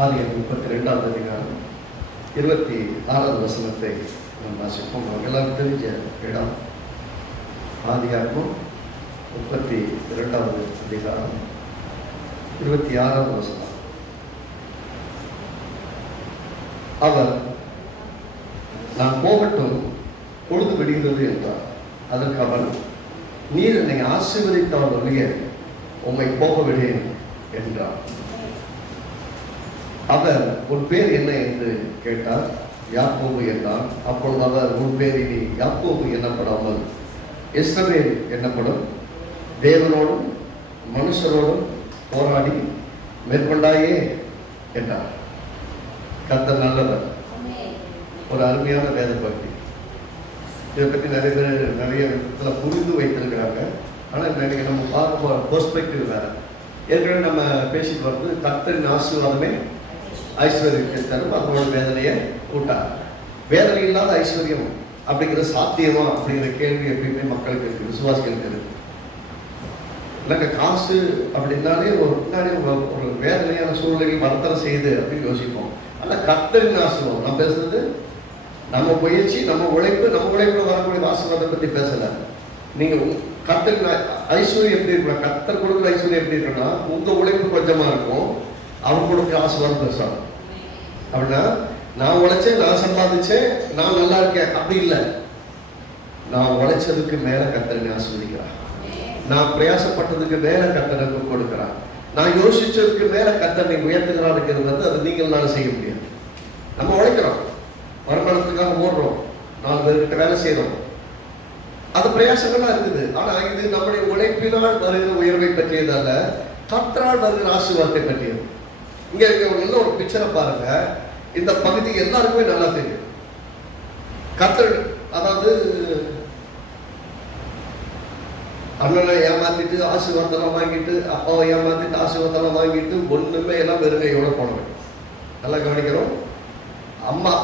ஆதியாகமம் 32வது அதிகாரம் 26வது வசனத்தை நாம் வாசிப்போம். எல்லாரும் தெரிஞ்ச இடம். ஆதியாகமம் 32வது அதிகாரம் 26வது வசனம். அவர், நான் போகட்டும், பொழுது விடுகிறது என்றார். அதற்கு அவன், நீர் என்னை ஆசீர்வதித்தால் ஒழிய உம்மை போக விடேன் என்றார். அவர், உன் பேர் என்ன என்று கேட்டார். யாக்கோபு என்றான். அப்பொழுது அவர், உன் பேர் இனி யாக்கோபு என்னப்படாமல் இஸ்ரவேல் என்னப்படும். தேவனோடும் மனுஷரோடும் போராடி மேற்கொண்டாயே என்றார். கர்த்தர் நல்லவர். ஒரு அருமையான வேத பகுதி. இதை பற்றி நிறைய விதத்தில் புரிந்து வைத்திருக்கிறாங்க. ஆனால் இன்னைக்கு நம்ம பார்க்க போகிற பெர்ஸ்பெக்டிவ் வேறு. ஏற்கனவே நம்ம பேசிட்டு வந்து கர்த்தரின் ஆசீர்வாதமே ஐஸ்வர்யத்தை தரும், அதோட வேதனையை கூட்டார். வேதனை இல்லாத ஐஸ்வர்யம் அப்படிங்கிற சாத்தியமா அப்படிங்கிற கேள்வி எப்பயுமே மக்களுக்கு இருக்கு, விசுவாசிகளுக்கு இருக்கு. இல்லைங்க, காசு அப்படின்னாலே ஒரு முன்னாடி ஒரு வேதனையான சூழ்நிலைகள் வர்த்தனை செய்யுது அப்படின்னு யோசிப்போம். ஆனால் கர்த்தரின் ஆசீர்வாதம், நான் பேசுறது நம்ம முயற்சி, நம்ம உழைப்புல வரக்கூடிய ஆசீர்வாதத்தை பற்றி பேசல. நீங்க கர்த்தரின் ஐஸ்வர்யம் எப்படி இருக்கணும், கர்த்தர் கொடுக்குற ஐஸ்வர்யம் எப்படி இருக்குன்னா, உங்க உழைப்பு கொஞ்சமா இருக்கும், அவன் கொடுக்குற ஆசீர்வாதம் பேசுவாங்க. அப்படின்னா நான் உழைச்சேன், நான் சம்பாதிச்சேன், நான் நல்லா இருக்கேன் அப்படி இல்லை. நான் உழைச்சதுக்கு மேல கர்த்தரை ஆசீர்வதிக்கிறான். நான் பிரயாசப்பட்டதுக்கு மேல கர்த்தருக்கு கொடுக்கிறான். நான் யோசிச்சதுக்கு மேல கர்த்தரை உயர்த்துகிறான் இருக்கிறது வந்து அது நீங்கள் நான் செய்ய முடியாது. நம்ம உழைக்கிறோம், வருமானத்துக்காக ஓடுறோம், 4 பேர்கிட்ட வேலை செய்யறோம், அது பிரயாசங்கள்லாம் இருக்குது. ஆனா இது நம்முடைய உழைப்பினால் வருகிற உயர்வை பற்றியது அல்ல, கர்த்தரால் வருகிற ஆசீர்வாதத்தை பற்றியது. இங்க நல்ல ஒரு பிக்சரை பாருங்க. இந்த பகுதி எல்லாருக்குமே நல்லா தெரியும். கர்த்தர், அதாவது அண்ணனை ஏமாத்திட்டு ஆசீர்வாதம் வாங்கிட்டு, அப்பாவை ஏமாத்திட்டு ஆசீர்வாதம் வாங்கிட்டு, ஒண்ணுமே எல்லாம் வெறுங்கையோட போனவன். நல்லா கவனிக்கிறோம்.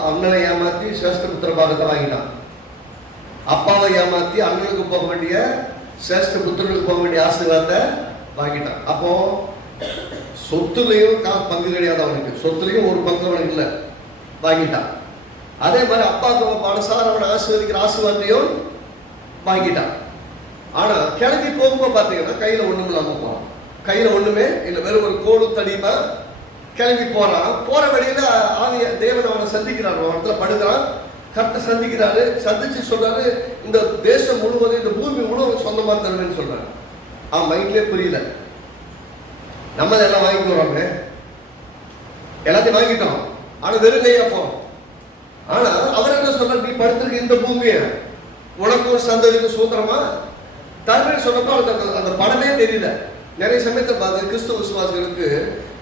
அண்ணனை ஏமாத்தி சிரேஷ்ட புத்திர பாகத்தை வாங்கிட்டான். அப்பாவை ஏமாத்தி அண்ணனுக்கு போக வேண்டிய சிரேஷ்ட புத்திரனுக்கு போக வேண்டிய ஆசீர்வாதத்தை வாங்கிட்டான். அப்போ சொத்துலையும் பங்கு கிடையாது அவனுக்கு, சொத்துலையும் ஒரு பங்கு அவனுக்கு இல்லை, வாங்கிட்டான். அதே மாதிரி அப்பாவுக்கு மனசார அவனை ஆசீர்வதிக்கிற ஆசீர்வாதத்தையும் வாங்கிட்டான். ஆனா கிளம்பி போகும்போது பார்த்தீங்கன்னா கையில ஒண்ணும் இல்லாம போறான். கையில ஒண்ணுமே இல்லை, வெறும் ஒரு கோடு தடிமா கிளம்பி போறான். போற வழியில தேவன் அவனை சந்திக்கிறார், அவன் இடத்துல படுக்கிறான். கர்த்தர் சந்திக்கிறாரு, சந்திச்சு சொல்றாரு, இந்த தேசம் முழுவதும், இந்த பூமி முழுவதும் சொந்தமா தருவேன்னு சொல்றாரு. அவன் மைண்ட்லயே புரியல, நம்ம எல்லாம் வாங்கிட்டு வரோமே, எல்லாத்தையும் வாங்கிட்டோம், ஆனா வெறுங்கையா போறோம். ஆனா அவர் என்ன சொல்றாரு, நீ படுத்திருக்க இந்த பூமிய உனக்கு ஒரு சந்ததிக்கு சுதந்திரமா தருவேன்னு சொன்னப்போ அவனுக்கு அந்த படமே தெரியல. நிறைய சமயத்தை பார்த்து கிறிஸ்துவ விசுவாசிகளுக்கு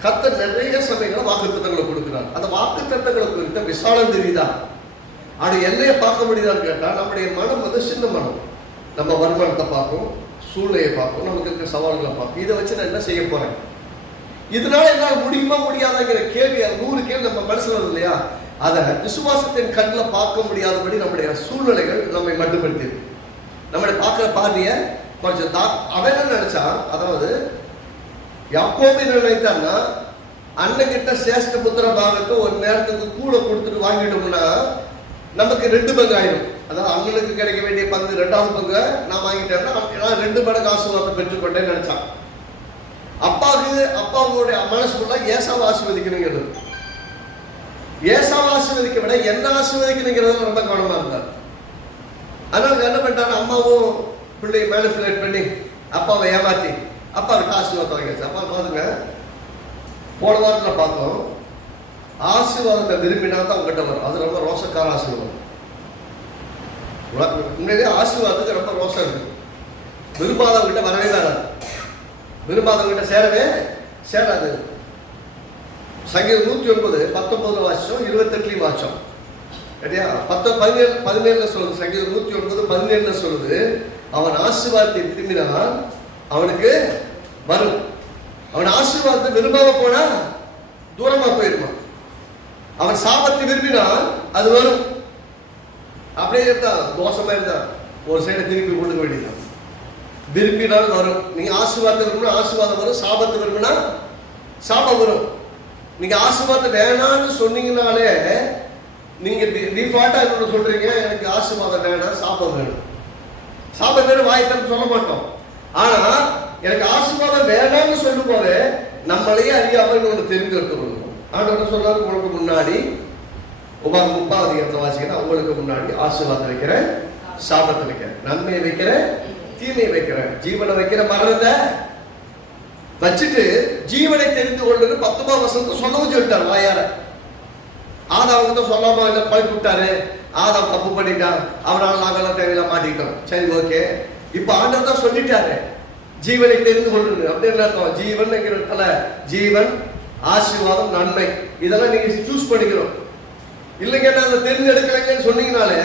கர்த்தர் நிறைய சமயங்களை வாக்கு தத்தங்களை கொடுக்கிறார். அந்த வாக்கு தத்தங்களை குறித்த விசாலம் தெரியுதா, அது எல்லையை பார்க்க முடியுதான்னு கேட்டா, நம்முடைய மனம் வந்து சின்ன மனம். நம்ம வருமானத்தை பார்க்கும், சூழ்நிலையை பார்க்கும், நமக்கு இருக்கிற சவால்களை பார்க்கும். இதை வச்சு நான் என்ன செய்ய போறேன், இதனால என்னால் முடியுமா முடியாதாங்கிற கேள்வி, 100 கேள்வி நம்ம மனசுல வருது இல்லையா? அதை விசுவாசத்தின் கண்ணில் பார்க்க முடியாதபடி நம்முடைய சூழ்நிலைகள் நம்மை மட்டுப்படுத்தி, நம்முடைய பார்க்கிற பார்வையை கொஞ்சம் அவன் என்ன நினைச்சான், அதாவது யாக்கோபு நினைத்தான்னா, அண்ணங்கிட்ட சேஷ்ட புத்திர பாகத்தை ஒரு நேரத்துக்கு கூட கொடுத்துட்டு வாங்கிட்டோம்னா நமக்கு 2 பங்கு ஆயிடும். அதாவது அண்ணனுக்கு கிடைக்க வேண்டிய பங்கு 2வது பங்கு நான் வாங்கிட்டேன்னா நான் 2 மடங்கு ஆசீர்வாதத்தை பெற்றுக்கொண்டேன்னு நினைச்சான். அப்பாவுடைய மனசுக்குள்ள ஏசாவை ஆசீர்வதிக்கணுங்கிறது, ஏசாவை ஆசீர்வதிக்க விட என்ன ஆசீர்வதிக்கணுங்கிறதுல ரொம்ப கவனமா இருந்தார். அதனால என்ன பண்ணிட்டாங்க, அம்மாவும் பிள்ளையை மேனிபுலேட் பண்ணி அப்பாவை ஏமாத்தி அப்பாவுக்கு ஆசீர்வாதம் வாங்கிடுச்சு. அப்பா பாருங்க, போன வாரத்தில் பார்த்தோம், ஆசீர்வாதத்தை விரும்பினா தான் அவங்ககிட்ட வரும். அது ரொம்ப ரோசக்கார ஆசீர்வாதம். உண்மையிலே ஆசீர்வாதத்துக்கு ரொம்ப ரோசம் இருக்கு. விரும்பாதவங்கிட்ட வரவே வராது, விரும்பாதவங்கிட்ட சேரவே சேராது. சங்கீதம் 109:19 வாசிச்சோம், 28 வாசிச்சோம் சரியா? 17 சொல்லுது. சங்கீதம் 109:17 சொல்லுது, அவன் ஆசீர்வாதத்தை விரும்பினால் அவனுக்கு வரும். அவன் ஆசீர்வாதத்தை விரும்பாம போனா தூரமா போயிருமா. அவன் சாபத்தை விரும்பினால் அது வரும். அப்படியே இருந்தா தோஷமா இருந்தா ஒரு சைடை திருப்பி கொண்டு வேண்டியதான். விரும்பினால் வரும். நீங்க ஆசீர்வாதத்தை விரும்பினா ஆசீர்வாதம் வரும், சாபத்தை விரும்பினா சாபம் வரும். நீங்க ஆசீர்வாதம் வேணான்னு சொன்னீங்கனாலே நீங்க டிஃபால்ட்டா என்ன சொல்றீங்க, எனக்கு ஆசீர்வாதம் வேணாம், சாபம் வேணும். சாபம் வேணும் வாய்த்தன்னு சொல்ல மாட்டோம். ஆனா எனக்கு ஆசீர்வாதம் வேணாம்னு சொல்லும் போது நம்மளையே அறியாமல் ஒன்று தெரிந்து எடுத்துக்கொள்ளும். ஆண்டவர் சொல்றாரு, உங்களுக்கு முன்னாடி உபாகம் 30 வாசிக்கிறேன், உங்களுக்கு முன்னாடி ஆசீர்வாதம் வைக்கிறேன், சாபத்தை வைக்கிறேன், நன்மையை வைக்கிறேன், தீமையை வைக்கிறேன், ஜீவனை வைக்கிற, மரணத்தை வச்சுட்டு ஜீவனை தெரிந்து கொள்ளுன்னு 19 வசனத்தை சொல்லவும் சொல்லிட்டார் வாயார. ஆதாவுக்கு சொல்லாம இல்லை பழப்பி விட்டாரு, ஆதாம் தப்பு பண்ணிட்டான், அவரால் நாங்கெல்லாம் தேவையில்லாம் மாட்டிக்கிட்டோம். சரி, ஓகே. இப்ப ஆண்டவர் தான் சொல்லிட்டாரு ஜீவனை தெரிந்து கொள்ளுங்க. அப்படின்னு அர்த்தம், ஜீவன் என்கிறதுல ஜீவன், ஆசீர்வாதம், நன்மை, இதெல்லாம் நீங்க சூஸ் பண்ணிக்கணும். இல்லைங்க அதை தெரிஞ்சு எடுக்கலைங்கன்னு சொன்னீங்கனாலே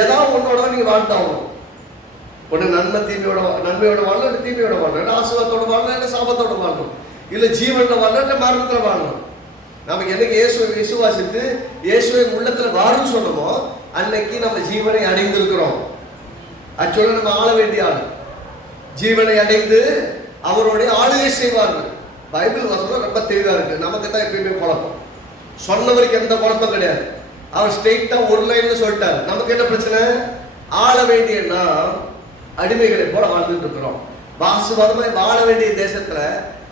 ஏதாவது ஒன்னோட நீங்க வாழ்ந்தாகணும். ஒன்று நன்மை தீமையோட, நன்மையோட வாழணும், இல்லை தீமையோட வாழணும், இல்லை ஆசீர்வாதத்தோட வாழணும், இல்லை சாபத்தோட வாழணும், இல்லை ஜீவன்ல வாழணும், இல்லை மரணத்துல வாழணும். நமக்கு என்னைக்கு இயேசுவை விசுவாசித்து இயேசுவை உள்ளத்துல வாருன்னு சொன்னோமோ அன்னைக்கு நம்ம ஜீவனை அடைந்திருக்கிறோம். ஆக்சுவலா நம்ம ஆள வேண்டிய ஆளு ஜீவனை அடைந்து அவருடைய ஆளுகை செய்வார்கள். பைபிள் வசனம் ரொம்ப தெளிவா இருக்கு. நமக்கு தான் எப்பயுமே குழப்பம். சொன்னவருக்கு எந்த குழப்பம் கிடையாது. அவர் ஸ்ட்ரெயிட்டா ஒரு லைன்ல சொல்லிட்டார். நமக்கு என்ன பிரச்சனை, ஆள வேண்டிய நாம் அடிமைகளை போல வாழ்ந்துட்டு இருக்கிறோம். ஆசீர்வாதமாய் வாழ வேண்டிய தேசத்துல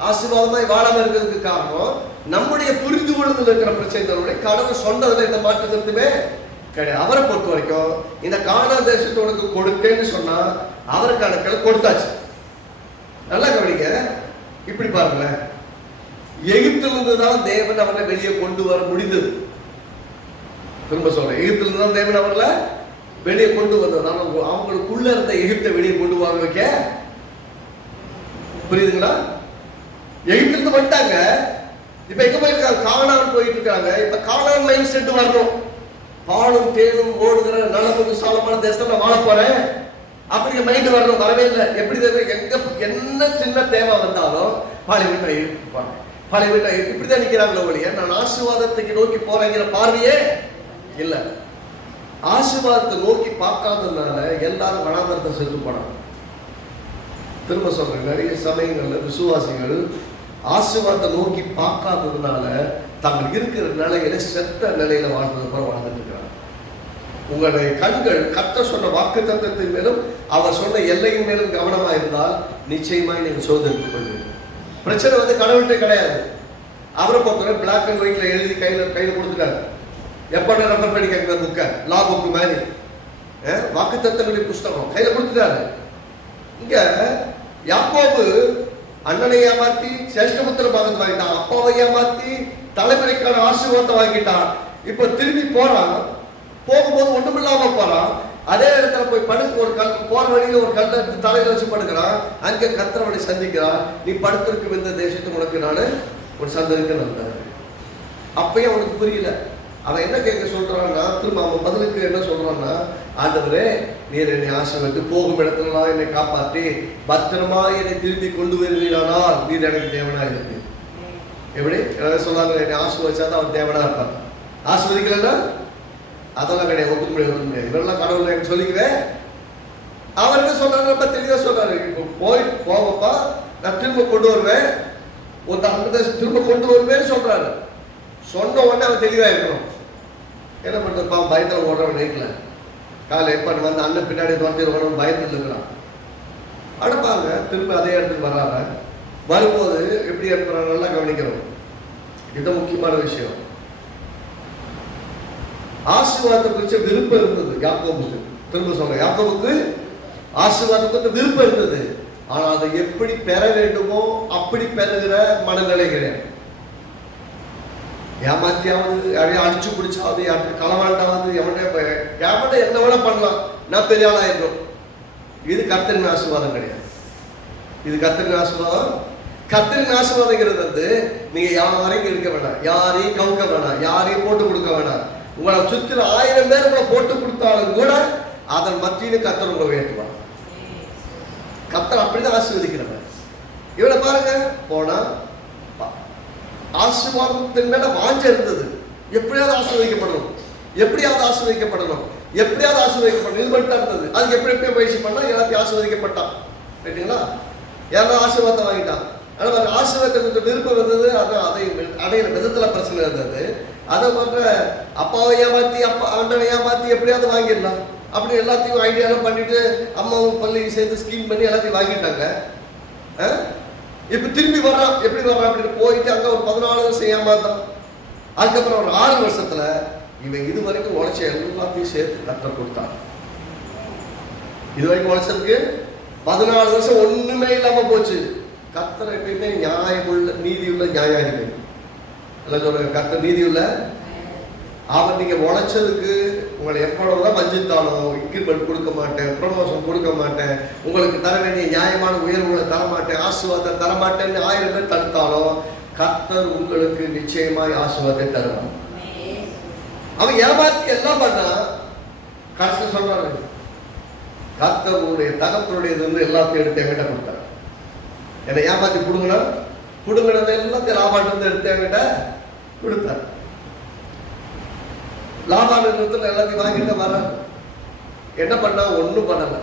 ஆசீர்வாதமாய் வாழாம இருக்கிறதுக்கு காரணம் நம்முடைய புரிந்து கொள்ளுதல் இருக்கிற பிரச்சனை. கடவுள் சொன்னதுல இந்த மாற்று கருத்துமே கிடையாது. அவரை பொறுத்த வரைக்கும் இந்த கானான் தேசத்தை உனக்கு கொடுத்தேன்னு சொன்னா அவர் கணக்கில் கொடுத்தாச்சு. நல்லா கவனிக்க. இப்படி பாருங்களேன், எகிப்திலிருந்து தான் தேவன் அவர்களை வெளியே கொண்டு வர முடிந்தது. திரும்ப சொல்றேன், எகிப்திலிருந்து தான் தேவன் அவர்களை வெளியே கொண்டு வந்தது. அவங்களுக்குள்ள இருந்த எகிப்தை வெளியே கொண்டு வர வைக்க, புரியுதுங்களா? எகிப்திலிருந்து வந்துட்டாங்க, இப்ப எங்க போயிருக்காங்க, கானான் போயிட்டு இருக்காங்க. இப்ப கானான் மைண்ட் செட் வரணும். பாலும் தேனும் ஓடுகிற நல்ல விசாலமான தேசத்துல வாழ போறேன் அப்படிங்கிற மைண்ட் வரணும். வரவே இல்லை. எப்படி எங்க என்ன சின்ன தேவை வந்தாலும் பழைய வீட்டை இருப்பாங்க, பழைய வீட்டை இப்படிதான் நிக்கிறாங்களோ ஒழிய நான் ஆசீர்வாதத்துக்கு நோக்கி போறேங்கிற பார்வையே இல்லை. ஆசீர்வாதத்தை நோக்கி பார்க்காததுனால எல்லாரும் வனாந்தரத்தை சென்று போனாங்க. திரும்ப சொல்றேன், நிறைய சமயங்கள்ல விசுவாசிகள் ஆசீர்வாதத்தை நோக்கி பார்க்காததுனால தாங்கள் இருக்கிற நிலையில செத்த நிலையில வாழ்ந்தது போல வாழ்ந்துட்டு இருக்கிறாங்க. உங்களுடைய கண்கள் கர்த்தர் சொன்ன வாக்கு தத்தத்தின் மேலும் அவர் சொன்ன எல்லையின் மேலும் கவனமா இருந்தால் நிச்சயமாய் நீங்க சோதனைத்துக் கொள்வீங்க. பிரச்சனை கடவுள்கிட்ட கிடையாது. அவரை பொறுத்தவரை பிளாக் அண்ட் ஒயிட்ல எழுதி கையில கொடுத்துட்டாரு. எப்ப ரெஃபர் பண்ணிக்க புக்க லா புக்கு மாதிரி வாக்கு தத்தங்களின் புஸ்தகம் கையில கொடுத்துட்டாரு. இங்க யாக்கோபு அண்ணனை ஏமாத்தி சேஷ்டபுத்திர பாகத்தை வாங்கிட்டான், அப்பாவை ஏமாத்தி தலைமுறைக்கான ஆசீர்வாதத்தை வாங்கிட்டான். இப்ப திரும்பி போறான், போகும்போது ஒண்ணுமில்லாம போறான். அதே இடத்துல போய் படுக்க, ஒரு கல் போற வழியில ஒரு கல்லை தலையில வச்சு படுக்கிறான். அங்க கர்த்தரவனை சந்திக்கிறான். நீ படுத்திருக்கும் இந்த தேசத்துக்கு உனக்கு நான் ஒரு சந்ததிக்கு நல்லது. அப்பயும் அவனுக்கு புரியல. அவன் என்ன கேட்க சொல்றான்னா, திரும்ப அவன் பதிலுக்கு என்ன சொல்றான்னா, ஆண்டவரே நீர் என்னை ஆசீர்வதித்து போகும் இடத்துலலாம் என்னை காப்பாற்றி பத்திரமா என்னை திரும்பி கொண்டு வருவீரானால் நீர் எனக்கு தேவனா இருக்கு. எப்படி சொன்னாங்க, என்னை ஆசீர்வதிச்சாதான் அவன் தேவனா இருப்பான். ஆசீர்வதிக்கலன்னா அதெல்லாம் கிடையாது, ஒத்துக்க முடியாது. இவரெல்லாம் கடவுள் எனக்கு சொல்லிக்குவேன். அவர் என்ன சொல்றாரு, ரொம்ப தெளிவா சொல்றாரு, இப்போ போவப்பா நான் திரும்ப கொண்டு வருவேன், ஒரு திரும்ப கொண்டு வருவேன்னு சொல்றாரு. சொன்ன உடனே அவன் தெளிவா இருக்கணும். என்ன பண்றதுப்பா, பயத்தில் ஓடுறவன் நைட்ல காலை எப்ப வந்து அண்ணன் பின்னாடி துரத்தி ஓடணும் பயத்தில் இருக்கிறான். அனுப்பாங்க, திரும்ப அதே இடத்துக்கு வர்றாங்க. வரும்போது எப்படி இருக்கிறாங்க நல்லா கவனிக்கிறோம். இது முக்கியமான விஷயம். ஆசீர்வாதத்தை குறிச்ச விருப்பம் இருந்தது யாக்கோபுக்கு. திரும்ப சொல்றேன், யாக்கோபுக்கு ஆசீர்வாதத்துக்கு விருப்பம் இருந்தது. ஆனா அதை எப்படி பெற வேண்டுமோ அப்படி பெறுகிற மனநிலை கிடையாது. ஏமாத்தியாவது யாரையும் அடிச்சு பிடிச்சாவது யார்கிட்ட களவாண்டாவது எவன்கிட்ட என்ன வேணா பண்ணலாம், நான் பெரிய ஆளாயிருக்கும். இது கர்த்தரின் ஆசீர்வாதம் கிடையாது. இது கர்த்தரின் ஆசீர்வாதம். கர்த்தரின் ஆசீர்வாதங்கிறது நீங்க யாரையும் இருக்க வேணாம், யாரையும் கவுக்க வேணாம், யாரையும் போட்டு கொடுக்க வேணாம். உங்களை சுற்றி 1000 பேர் உங்களை போட்டு கொடுத்தாலும் கூட அதன் மத்தியில கர்த்தர் உங்களை உயர்த்துவார். கர்த்தர் அப்படிதான் ஆசீர்வதிக்கிறவர். இவனை பாருங்க, போனா ஆசீர்வாதத்தின் மேல வாஞ்ச இருந்தது. எப்படியாவது ஆசீர்வதிக்கப்படணும், எப்படியாவது ஆசீர்வதிக்கப்படணும், எப்படியாவது ஆசீர்வதிக்கப்படணும், இது மட்டும் இருந்தது. அதுக்கு எப்படி பயிற்சி பண்ணா எல்லாத்தையும் ஆசீர்வதிக்கப்பட்டான். ரைட்டுங்களா? யாரும் ஆசீர்வாதத்தை வாங்கிட்டான். ஆனால் ஆசீர்வாதத்தை கொஞ்சம் விருப்பம் இருந்தது. அதான் அதை அடையிற விதத்துல பிரச்சனை இருந்தது. அதை பண்ற அப்பாவை ஏமாத்தி ஆண்டனை ஏமாத்தி எப்படியாவது வாங்கிடலாம் அப்படி எல்லாத்தையும் ஐடியாலாம் பண்ணிட்டு அம்மாவும் பள்ளி சேர்ந்து ஸ்கீம் பண்ணி எல்லாத்தையும் வாங்கிட்டாங்க. இப்ப திரும்பி வர்றான். எப்படி வர்றான் அப்படின்னு போயிட்டு அங்க ஒரு 14 வருஷம் ஏமாந்தான். அதுக்கப்புறம் ஒரு 6 வருஷத்துல இவன் இது வரைக்கும் உழைச்ச எல்லாத்தையும் சேர்த்து கர்த்தர் கொடுத்தான். இது வரைக்கும் உழைச்சதுக்கு 14 வருஷம் ஒண்ணுமே இல்லாம போச்சு. கர்த்தர் எப்பயுமே நியாயமுள்ள நீதியுள்ள நியாயாதிபதி. எல்லாம் சொல்லுங்க, கர்த்தர் நீதியுள்ள. அவர் நீங்க உழைச்சதுக்கு உங்களை எப்பொழுதுதான் வஞ்சித்தாலும் இன்கிரிமெண்ட் கொடுக்க மாட்டேன், ப்ரொமோஷன் கொடுக்க மாட்டேன், உங்களுக்கு தர வேண்டிய நியாயமான உயர்வுகளை தரமாட்டேன், ஆசீர்வாதத்தை தரமாட்டேன்னு 1000 பேர் தடுத்தாலும் கர்த்தர் உங்களுக்கு நிச்சயமாய் ஆசீர்வாதத்தை தருவார். அவன் ஏமாத்தி எல்லாம் பண்ணா கடைசி சொல்றாரு, கர்த்தர் உங்களுடைய தகப்பனுடையது வந்து எல்லாத்தையும் எடுத்து என்கிட்ட கொடுத்தார். என்னை ஏமாத்தி புடுங்கினதை எல்லாத்தையும் லாபாட்டு எடுத்து என்கிட்ட கொடுத்தார். லாபானத்தில் எல்லாத்தையும் வாங்கிட்டு வர என்ன பண்ணா? ஒன்றும் பண்ணல.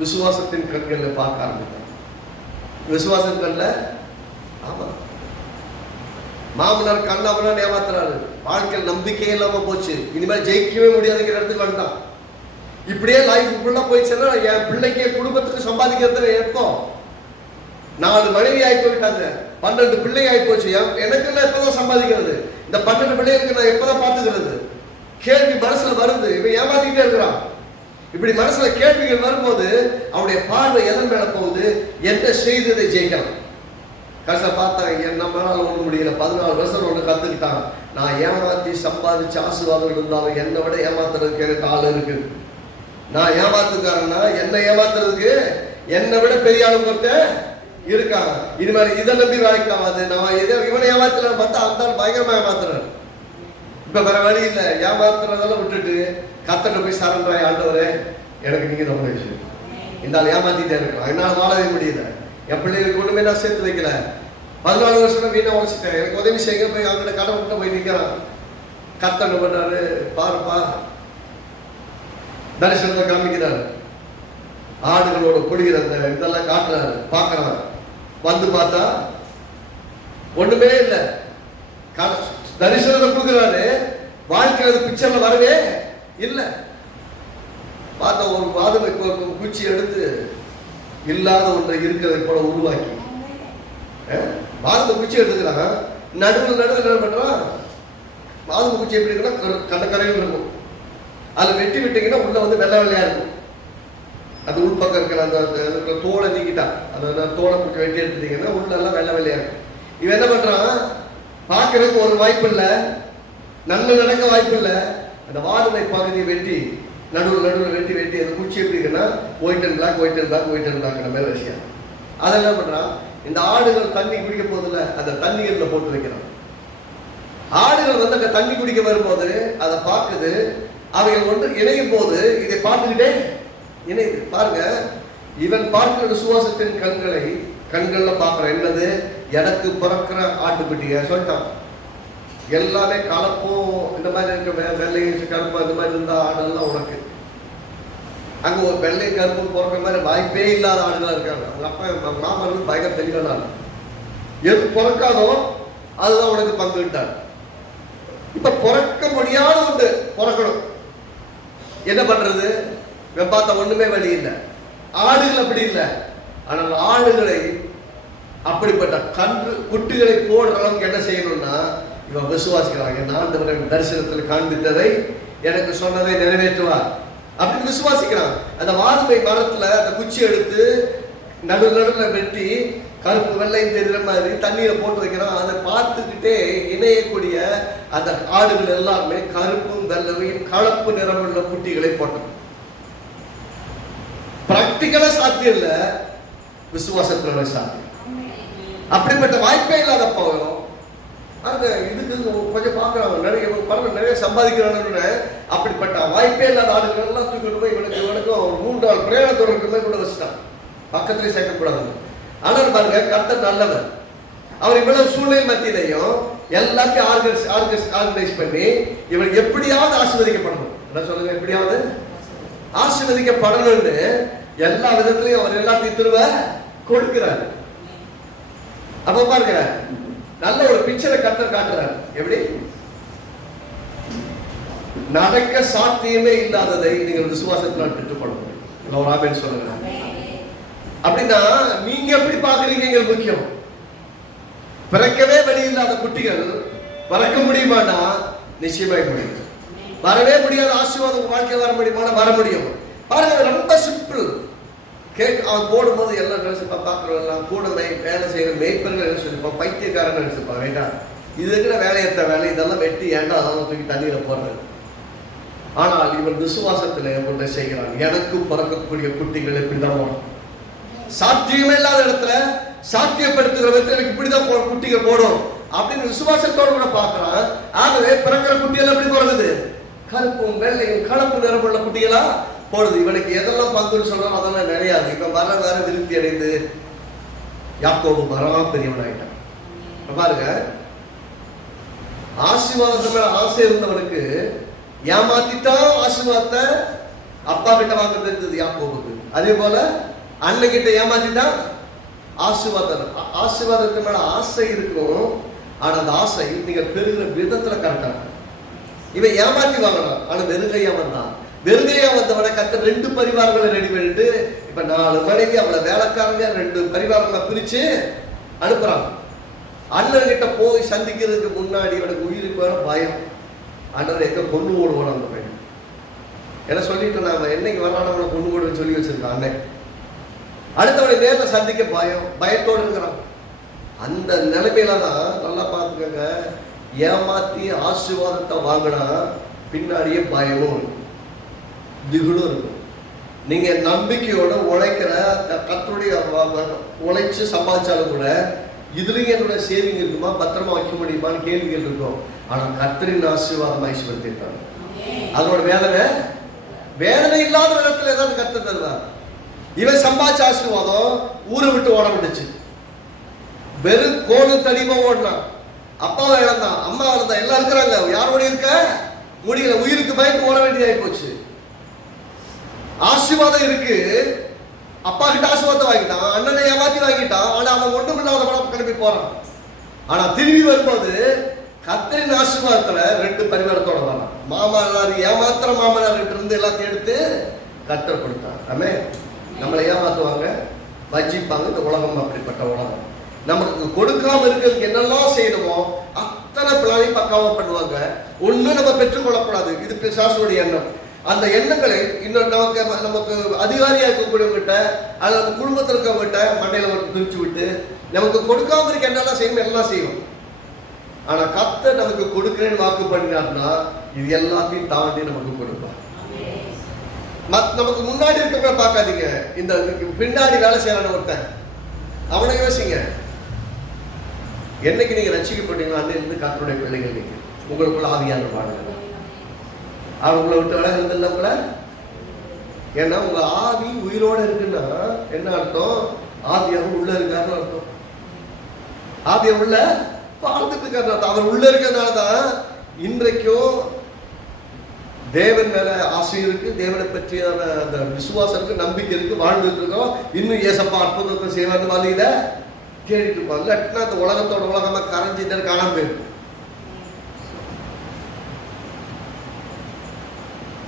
விசுவாசத்தின் கண்களை பார்க்க ஆரம்பித்தார். விசுவாசத்தின் கண்ணில் ஆமா மாமனார் கண்ணாமனார் ஏமாத்துறாரு. வாழ்க்கையில் நம்பிக்கையே இல்லாம போச்சு. இனிமேல் ஜெயிக்கவே முடியாதுங்கிற இடத்துக்கு வந்துட்டான். இப்படியே லைஃப் ஃபுல்லா போயிடுச்சுன்னா என் பிள்ளைக்கு குடும்பத்துக்கு சம்பாதிக்கிறது எப்போ? 4 மனைவி ஆகி போயிட்டாங்க, 12 பிள்ளை ஆகி போச்சு. எனக்கு நான் எப்பதான் சம்பாதிக்கிறது? இந்த 12 பிள்ளைகளுக்கு நான் எப்பதான் பார்த்துக்கிறது? கேள்வி மனசுல வருது. இவன் ஏமாத்திக்கிட்டே இருக்கிறான். இப்படி மனசுல கேள்விகள் வரும்போது அவனுடைய பார்வை எதன் மேல போகுது? என்ன செய்ததை ஜெயிக்கலாம். கடைசியா பார்த்தா நம்மளால ஒண்ணு முடியல. 14 வருஷம் ஒண்ணு கத்துக்கிட்டான். நான் ஏமாத்தி சம்பாதிச்சு ஆசீர்வாதம் இருந்தாலும் என்னை விட ஏமாத்துறதுக்கு எனக்கு ஆள் இருக்கு. நான் ஏமாத்துக்காரன்னா என்ன ஏமாத்துறதுக்கு என்னை விட பெரிய ஆளு ஒருத்தன் இருக்காங்க. இனிமேல் இதை நம்பி வேலைக்காது. நான் இவனை ஏமாத்துறேன்னு பார்த்தா அந்த பயங்கரமா ஏமாத்துறேன். இப்ப வேற வழி இல்லை. ஏமாத்துறதெல்லாம் விட்டுட்டு கர்த்தர்ட்ட போய் சரண்டராய், ஆண்டவரே எனக்கு நீங்க ரொம்ப விஷயம், இந்த ஆள் ஏமாத்திட்டே இருக்கலாம், என்னால் வாழவே முடியல, என் பிள்ளைகளுக்கு ஒண்ணுமே நான் சேர்த்து வைக்கல, 14 வருஷம் வீணா உழைச்சிட்டேன், எனக்கு உதவி செய்ய போய் அங்கே கடை விட்டு போய் நிற்கிறான். கர்த்தர் என்ன பண்றாரு? பாருப்பா, தரிசனத்தை காமிக்கிறாரு. ஆடுகளோட கொடிகிற அந்த இதெல்லாம் காட்டுறாரு. பார்க்கறான். வந்து பார்த்தா ஒண்ணுமே இல்லை. தரிசனத்தை கொடுக்குறாரு. வாழ்க்கையில பிக்சர்ல வரவே இல்லை. பார்த்தா ஒரு வாதுமை குச்சி எடுத்து இல்லாத ஒன்றை இருக்கிறதை போல உருவாக்கி வாதுமை குச்சி எடுத்துக்கிறாங்க. நடுவில் என்ன பண்றான்? வாதுமை குச்சி எப்படி இருக்குன்னா கண்ணக்கரையில் இருக்கும். அதை வெட்டி விட்டீங்கன்னா உள்ள வந்து வெள்ளை வெள்ளையா இருக்கும். அது உள்பக்கம் இருக்கிற அந்த தோலை நீக்கிட்டா, அந்த தோலை கொஞ்சம் வெட்டி எடுத்துட்டீங்கன்னா உள்ள எல்லாம் வெள்ளை வெள்ளையா இருக்கும். இவன் என்ன பண்றான்? பார்க்கறதுக்கு ஒரு வாய்ப்பு இல்லை, நன்மை நடக்க வாய்ப்பு இல்லை. அந்த வாதுமை பகுதியை வெட்டி நடுவில் வெட்டி அந்த குச்சி எப்படி இருக்குன்னா ஒயிட் அண்ட் பிளாக் மேல விஷயம். அதை என்ன பண்றான்? இந்த ஆடுகள் தண்ணி குடிக்க போதில்ல, அந்த தண்ணீர்ல போட்டு வைக்கிறான். ஆடுகள் வந்து அங்க தண்ணி குடிக்க வரும்போது அதை பார்க்குது. அவைகள் ஒன்று இணையும் போது இதை பார்த்துக்கிட்டே இணையுது. பாருங்க, இவன் பார்க்கிற விசுவாசத்தின் கண்கள்ல பார்க்கிற என்னது? எனக்கு பிறக்கிற ஆட்டுக்குட்டிய சொல்லிட்டான். எல்லாமே கலப்பும் இந்த மாதிரி இருக்க வெள்ளை கருப்பு அந்த மாதிரி இருந்தா ஆடெல்லாம் உனக்கு. அங்க ஒரு வெள்ளை கருப்பு பிறக்கிற மாதிரி வாய்ப்பே இல்லாத ஆடுகளா இருக்காங்க. அவங்க அப்பா மாமா வந்து பயங்கர தெளிவான. எது பிறக்காதோ அதுதான் உனக்கு பங்குட்டார். இப்ப பிறக்க முடியாத ஒன்று பிறக்கணும். என்ன பண்றது? பார்த்தா ஒண்ணுமே வழி இல்லை. ஆடுகள் அப்படி இல்லை. ஆனால் ஆடுகளை அப்படிப்பட்ட குட்டிகளை போடுற அளவுக்கு என்ன செய்யணும்னா இவன் விசுவாசிக்கிறாங்க. நான் தரிசனத்தில் காண்பித்ததை எனக்கு சொன்னதை நிறைவேற்றுவார் அப்படின்னு விசுவாசிக்கிறான். அந்த வாதுமை மரத்துல அந்த குச்சி எடுத்து நடுவில் வெட்டி கருப்பு வெள்ளையும் தெரிகிற மாதிரி தண்ணீரை போட்டு வைக்கிறான். அதை பார்த்துக்கிட்டே இணையக்கூடிய அந்த ஆடுகள் எல்லாமே கருப்பும் வெள்ளையும் கலப்பு நிறமுள்ள குட்டிகளை போட்டோம். பிராக்டிக்கலா சாத்தியம் இல்ல, விசுவாசத்தினால சாத்தியம். அப்படிப்பட்ட வாய்ப்பே இல்லாத போகிறோம். அந்த இதுக்கு கொஞ்சம் பார்க்குறாங்க, நிறைய சம்பாதிக்கிறாங்க. அப்படிப்பட்ட வாய்ப்பே இல்லாத ஆடுகள் எல்லாம் தூக்கிட்டு போய் இவனுக்கும் ஒரு 3 நாள் பிரயாணத்தோடு கூட வச்சுட்டான். பக்கத்துலேயே சேர்க்கக்கூடாது. ஆனால் பாருங்க, கர்த்தர் நல்லவர். அவர் இவ்வளவு சூழ்நிலை மத்தியிலையும் எல்லாத்தையும் ஆர்கனைஸ் பண்ணி இவன் எப்படியாவது ஆசீர்வதிக்கப்படணும். என்ன சொல்லுங்க? எப்படியாவது ஆசீர்வதிக்கப்படணும்னு எல்லா விதத்திலையும் அவர் எல்லாத்தையும் திரும்ப கொடுக்கிறார். அப்ப பாருங்க, நல்ல ஒரு பிக்சரை கர்த்தர் காட்டுறார். எப்படி? நடக்க சாத்தியமே இல்லாததை நீங்கள் விசுவாசத்தினால் பெற்றுக்கொள்ள முடியும். ஒரு ஆமென் சொல்லுங்க. அப்படின்னா நீங்க எப்படி பாக்குறீங்க முக்கியம். பிறக்கவே வழி இல்லாத குட்டிகள் பிறக்க முடியுமானா நிச்சயமாக முடியும். வரவே முடியாத ஆசீர்வாதம் வாழ்க்கை வர முடியுமானா வர முடியும். பாருங்க, ரொம்ப சிம்பிள். அவன் போடும்போது எல்லாம் நினைச்சுப்பா, பார்க்குறோம் எல்லாம் கூட வேலை செய்யற மேய்ப்பர்கள் நினைச்சுப்பான், பைத்தியக்காரன் நினைச்சுப்பான். ரைட்டா? இது இருக்கிற வேலையற்ற வேலை, இதெல்லாம் வெட்டி ஏண்டா அதெல்லாம் தூக்கி தண்ணீரை போடுறது. ஆனால் இவன் விசுவாசத்துல ஒன்றை செய்கிறான். எனக்கு பிறக்கக்கூடிய குட்டிகள் இப்படிதான் சாத்தியமே இல்லாத இடத்துல சாத்தியப்படுத்துகிற விதத்தில் எனக்கு இப்படிதான் குட்டிகள் போடும் அப்படின்னு விசுவாசத்தோடு கூட பார்க்கிறான். ஆகவே பிறக்கிற குட்டிகள் எப்படி போறது? கருப்பும் வெள்ளையும் கலப்பு நிறமுள்ள குட்டிகளா போடுது. இவனுக்கு எதெல்லாம் பங்குன்னு சொல்றோம் அதெல்லாம் நிறையாது. இப்ப வேற திருப்தி அடைந்து யாக்கோபு வரமா பெரியவனாயிட்டான். பாருங்க, ஆசீர்வாதத்து மேல ஆசை இருந்தவனுக்கு ஏமாத்திட்டான். ஆசீர்வாதத்தை அப்பா கிட்ட வாங்க தெரிஞ்சது யாக்கோபுக்கு. அதே போல அண்ணன் கிட்ட ஏமாத்திட்டான் ஆசீர்வாதத்து மேல ஆசை இருக்கும். ஆனா அந்த ஆசை நீங்க பெறுகிற விதத்துல கரெக்டா. இவன் ஏமாத்தி வாங்கலாம். ஆனா வெறுங்கையா வந்தான். வெறுங்கையா வந்தவனை கத்த 2 பரிவாரங்களை ரெடி பண்ணிட்டு இப்ப 4 மனைவி அவளை வேலைக்காரங்க 2 பரிவாரங்களை பிரிச்சு அனுப்புறாங்க. அண்ணன் கிட்ட போய் சந்திக்கிறதுக்கு முன்னாடி இவனுக்கு உயிருக்கு வேற பயம். அண்ணன் எங்க கொண்டு ஓடுவோம் அந்த பையன். என்ன சொல்லிட்டு நாம என்னைக்கு வர்றான கொண்டு ஓடுன்னு சொல்லி வச்சிருக்கான் அண்ணன். அடுத்தவனை நேரில் சந்திக்க பயத்தோடு இருக்கிறான். அந்த நிலைமையில தான் நல்லா பார்த்துக்கங்க, ஏமாத்தி ஆசீர்வாதத்தை வாங்கினா பின்னாடியே பயமும் திகுலும் இருக்கும். நீங்க நம்பிக்கையோட உழைக்கிற கர்த்தருடைய உழைச்சு சம்பாதிச்சாலும் கூட இதுலயும் என்னோட சேவிங் இருக்குமா, பத்திரமா வைக்க முடியுமான்னு கேள்விகள் இருக்கும். ஆனா கர்த்தரின் ஆசீர்வாதம் ஐஸ்வர்யத்தாங்க. அதோட வேதனை இல்லாத விதத்துல ஏதாவது கர்த்தர் தருவார். இவன் சம்பாதிச்ச ஆசீர்வாதம் ஊரை விட்டு ஓட விட்டுச்சு. வெறும் கோலும் தடிமா ஓடினான். அப்பாவை இழந்தான், அம்மா இழந்தான், எல்லாம் இருக்கிறாங்க. யாரோட இருக்க முடியல. உயிருக்கு பயந்து ஓட வேண்டியதாகி போச்சு. ஆசீர்வாதம் இருக்கு. அப்பா கிட்ட ஆசீர்வாதம் வாங்கிட்டான், அண்ணனை ஏமாத்தி வாங்கிட்டான். ஆனா அவன் ஒன்றும் இல்லாத படம் கிளம்பி போறான். ஆனா திரும்பி வரும்போது கர்த்தரின் ஆசீர்வாதத்துல 2 பரிவாரத்தோட வரான். மாமனார் ஏமாத்திர மாமனார் இருந்து எல்லாத்தையும் எடுத்து கர்த்தர் கொடுத்தார். ஆமே. நம்மளை ஏமாத்துவாங்க, வஞ்சிப்பாங்க. இந்த உலகம் அப்படிப்பட்ட உலகம். நமக்கு கொடுக்காம இருக்கிறதுக்கு என்னெல்லாம் செய்யணுமோ அத்தனை பிளானையும் பக்காவா பண்ணுவாங்க. ஒன்றும் நம்ம பெற்றுக்கொள்ளக்கூடாது. இது பிசாசுடைய எண்ணம். அந்த எண்ணங்களை இன்னும் நமக்கு அதிகாரியா இருக்கக்கூடியவங்கிட்ட அல்லது நம்ம குடும்பத்தில் இருக்கவங்கிட்ட மண்டையில வந்து பிரிச்சு விட்டு நமக்கு கொடுக்காம இருக்க என்னெல்லாம் செய்யணும் எல்லாம் செய்வோம். ஆனா கர்த்தர் நமக்கு கொடுக்கிறேன்னு வாக்கு பண்ணினார்னா இது எல்லாத்தையும் தாண்டி நமக்கு கொடுப்பார். நமக்கு முன்னாடி இருக்க பார்க்காதீங்க, இந்த பின்னாடி வேலை செய்யறான ஒருத்தன் அவனை யோசிங்க. என்னைக்கு நீங்க ரட்சிக்கப்பட்டீங்களோ அன்னிலிருந்து கர்த்தருடைய பிள்ளைகள் நீங்க உங்களுக்குள்ள ஆவியான பாடுங்க. அவங்களை விட்டு விலகிறது இல்லைங்கள. ஏன்னா உங்க ஆவி உயிரோட இருக்குன்னா என்ன அர்த்தம்? ஆவியாக உள்ள இருக்காருன்னு அர்த்தம். ஆவிய உள்ள வாழ்ந்துட்டு இருக்காரு அர்த்தம். அவர் உள்ள இருக்கிறதுனாலதான் இன்றைக்கும் தேவன் மேல ஆசை இருக்கு, தேவனை பற்றியான அந்த விசுவாசம் இருக்கு, நம்பிக்கை இருக்கு, வாழ்ந்துட்டு இருக்கோம். இன்னும் ஏசப்பா அற்புதத்தை செய்வார்னு வழியில கேட்டுட்டு இருப்போம். இல்லாட்டினா அந்த உலகத்தோட உலகமா கரைஞ்சி காணாம போயிருக்கு.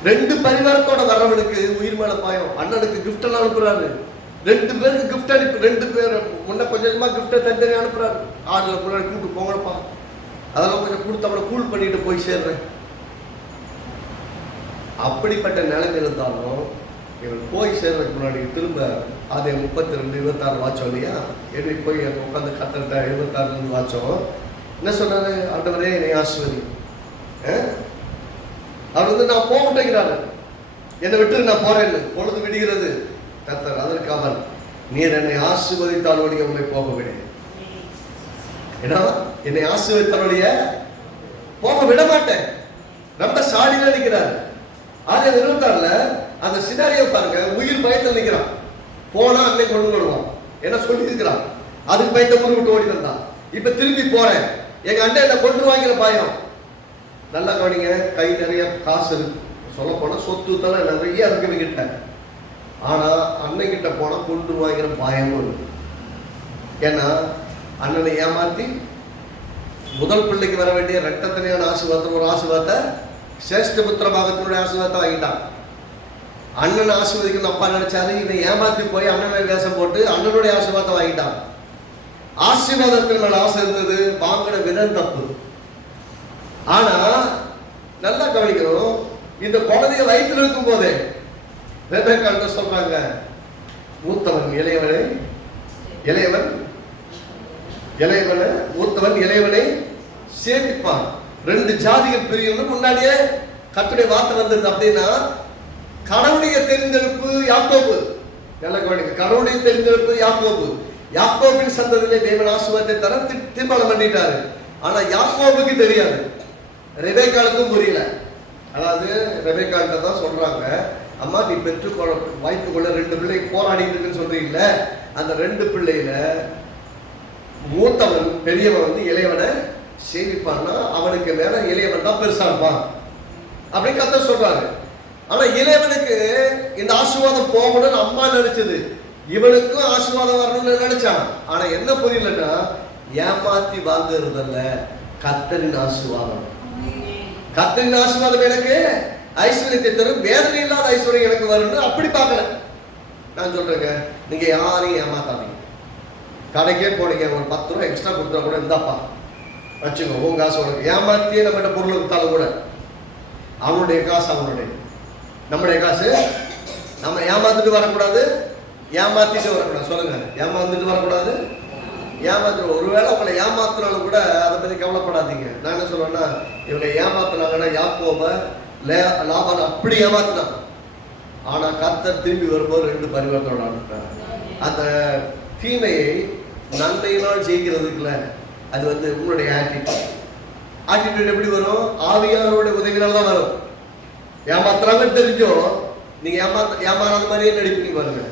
2 பரிவாரத்தோட வர்றவனுக்கு உயிர் மேல பாயம். அண்ணனுக்கு கிஃப்ட் எல்லாம் அனுப்புறாரு. 2 பேருக்கு கிஃப்ட் அனுப்பி 2 பேர் முன்ன கொஞ்சமா கிஃப்ட தனித்தனி அனுப்புறாரு. ஆடுல முன்னாடி கூப்பிட்டு போங்கப்பா, அதெல்லாம் கொஞ்சம் கொடுத்து அவனை கூல் பண்ணிட்டு போய் சேர்றேன். அப்படிப்பட்ட நிலைமை இருந்தாலும் இவன் போய் சேர்றதுக்கு முன்னாடி திரும்ப அதை 32, 26 வாட்சம் இல்லையா, எழுதி போய் அங்கே உட்காந்து கத்துக்கிட்ட 26 வாட்சம் என்ன சொன்னாரு? ஆண்டவரே என்னை ஆசீர்வதி. அவர் வந்து நான் போக விட்டுக்கிறாரு, என்னை விட்டு நான் போறேன்னு. பொழுது விடுகிறது. கர்த்தர் அதற்கு அவன், நீர் என்னை ஆசீர்வதித்தாலுடைய உங்களை போக விட. ஏன்னா என்னை ஆசீர்வதித்தாலுடைய போக விட மாட்டேன். ரொம்ப சாடினா நிற்கிறாரு. ஆனா 26 அந்த சினாரியோ பாருங்க. உயிர் பயத்தில் நிற்கிறான். போனா அன்னை கொண்டு வருவான் என்ன சொல்லி இருக்கிறான். அதுக்கு பயத்த ஊர் விட்டு ஓடி வந்தான். இப்ப திரும்பி போறேன், எங்க அண்ணன் என்ன கொண்டு வாங்கிற பயம். நல்லா கவனிங்க, கை நிறைய காசு இருக்கு, சொல்ல போனா சொத்து தானே நிறைய இருக்கு கிட்ட. ஆனா அண்ணன் கிட்ட போனா கொண்டு வாங்கிற பயமும் இருக்கு. ஏன்னா அண்ணனை ஏமாத்தி முதல் பிள்ளைக்கு வர வேண்டிய ரெட்டத்தனையான ஆசீர்வாதம், ஒரு ஆசீர்வாதத்தை சேஷ்ட புத்திர பாகத்தினுடைய ஆசீர்வாதத்தை வாங்கிட்டான். அண்ணன் ஆசீர்வதிக்கணும் அப்பா நினைச்சாரு, இவன் ஏமாத்தி போய் அண்ணனை வேஷம் போட்டு அண்ணனுடைய ஆசீர்வாதத்தை வாங்கிட்டான். ஆசீர்வாதத்தில் மேல ஆசை இருந்தது, வாங்கின விதம் தப்பு. ஆனா நல்லா கவனிக்கணும், இந்த குழந்தைய வயிற்றில் இருக்கும் போதே ரெபெக்கா சொல்றாங்க, மூத்தவன் இளையவனை மூத்தவன் இளையவனை சேமிப்பான். ரெண்டு ஜாதிகள் பிரியணும் முன்னாடியே கர்த்தருடைய வார்த்தை வந்தது. அப்படின்னா கடவுளுடைய தெரிந்தெடுப்பு யாக்கோபு, நல்லா கவனிக்க, கடவுளுடைய தெரிந்தெடுப்பு யாக்கோபு. யாக்கோபின் சந்ததியிலே தேவன் ஆசீர்வாதத்தை தர தீர்மானம் பண்ணிட்டாரு. ஆனா யாக்கோபுக்கு தெரியாது, ரெபெக்காளுக்கும் புரியல. அதாவது ரெபெக்காள்கிட்ட தான் சொல்றாங்க, அம்மா நீ பெற்றுக்கொள்ள வாய்ப்புக்குள்ள 2 பிள்ளை போராடிட்டு இருக்குன்னு சொல்றீங்கல்ல, அந்த 2 பிள்ளையில மூத்தவன் பெரியவன் வந்து இளையவனை சேமிப்பான்னா அவனுக்கு மேல இளையவன் தான் பெருசா இருப்பான் அப்படின்னு கர்த்தர் சொல்றாரு. ஆனா இளையவனுக்கு இந்த ஆசீர்வாதம் போகணும்னு அம்மா நினைச்சது, இவனுக்கும் ஆசீர்வாதம் வரணும்னு நினைச்சான். ஆனா என்ன புரியலன்னா, ஏமாத்தி வாங்குறதல்ல, கர்த்தரின் ஆசீர்வாதம். கர்த்தரின் ஆசீர்வாதம் எனக்கு ஐஸ்வர்யத்தை தரும், வேதனை இல்லாத ஐஸ்வர்யம் எனக்கு வரும்னு அப்படி பார்க்கல. நான் சொல்றேங்க, நீங்க யாரையும் ஏமாத்தாதீங்க. கடைக்கே போனீங்க, ஒரு 10 ரூபா எக்ஸ்ட்ரா கொடுத்தா கூட இந்தாப்பா வச்சுக்கோ, உங்க காசு உனக்கு. ஏமாத்தியே நம்மகிட்ட பொருள் வித்தாலும் கூட அவனுடைய காசு அவனுடைய, நம்முடைய காசு. நம்ம ஏமாந்துட்டு வரக்கூடாது, ஏமாத்திட்டு வரக்கூடாது. சொல்லுங்க, ஏமாந்துட்டு வரக்கூடாது, ஏமாத்துறோம். ஒருவேளை உங்களை ஏமாத்தினாலும் கூட அதை பத்தி கவலைப்படாதீங்க. நான் என்ன சொல்றேன்னா, இவங்க ஏமாத்தினாங்கன்னா யாக்கோபை லாபான் அப்படி ஏமாத்தினான். ஆனா கர்த்தர் திரும்பி வரும்போது 2 பரிவர்த்தனை ஆனார். அந்த தீமையை நன்மையினால் ஜெயிக்கிறதுக்குல அது வந்து உங்களுடைய ஆட்டிடியூட் எப்படி வரும்? ஆவியானோட உதவினால தான் வரும். ஏமாத்துறாங்கன்னு தெரிஞ்சோ நீங்க ஏமாறாத மாதிரியே நடிப்பீங்க பாருங்க.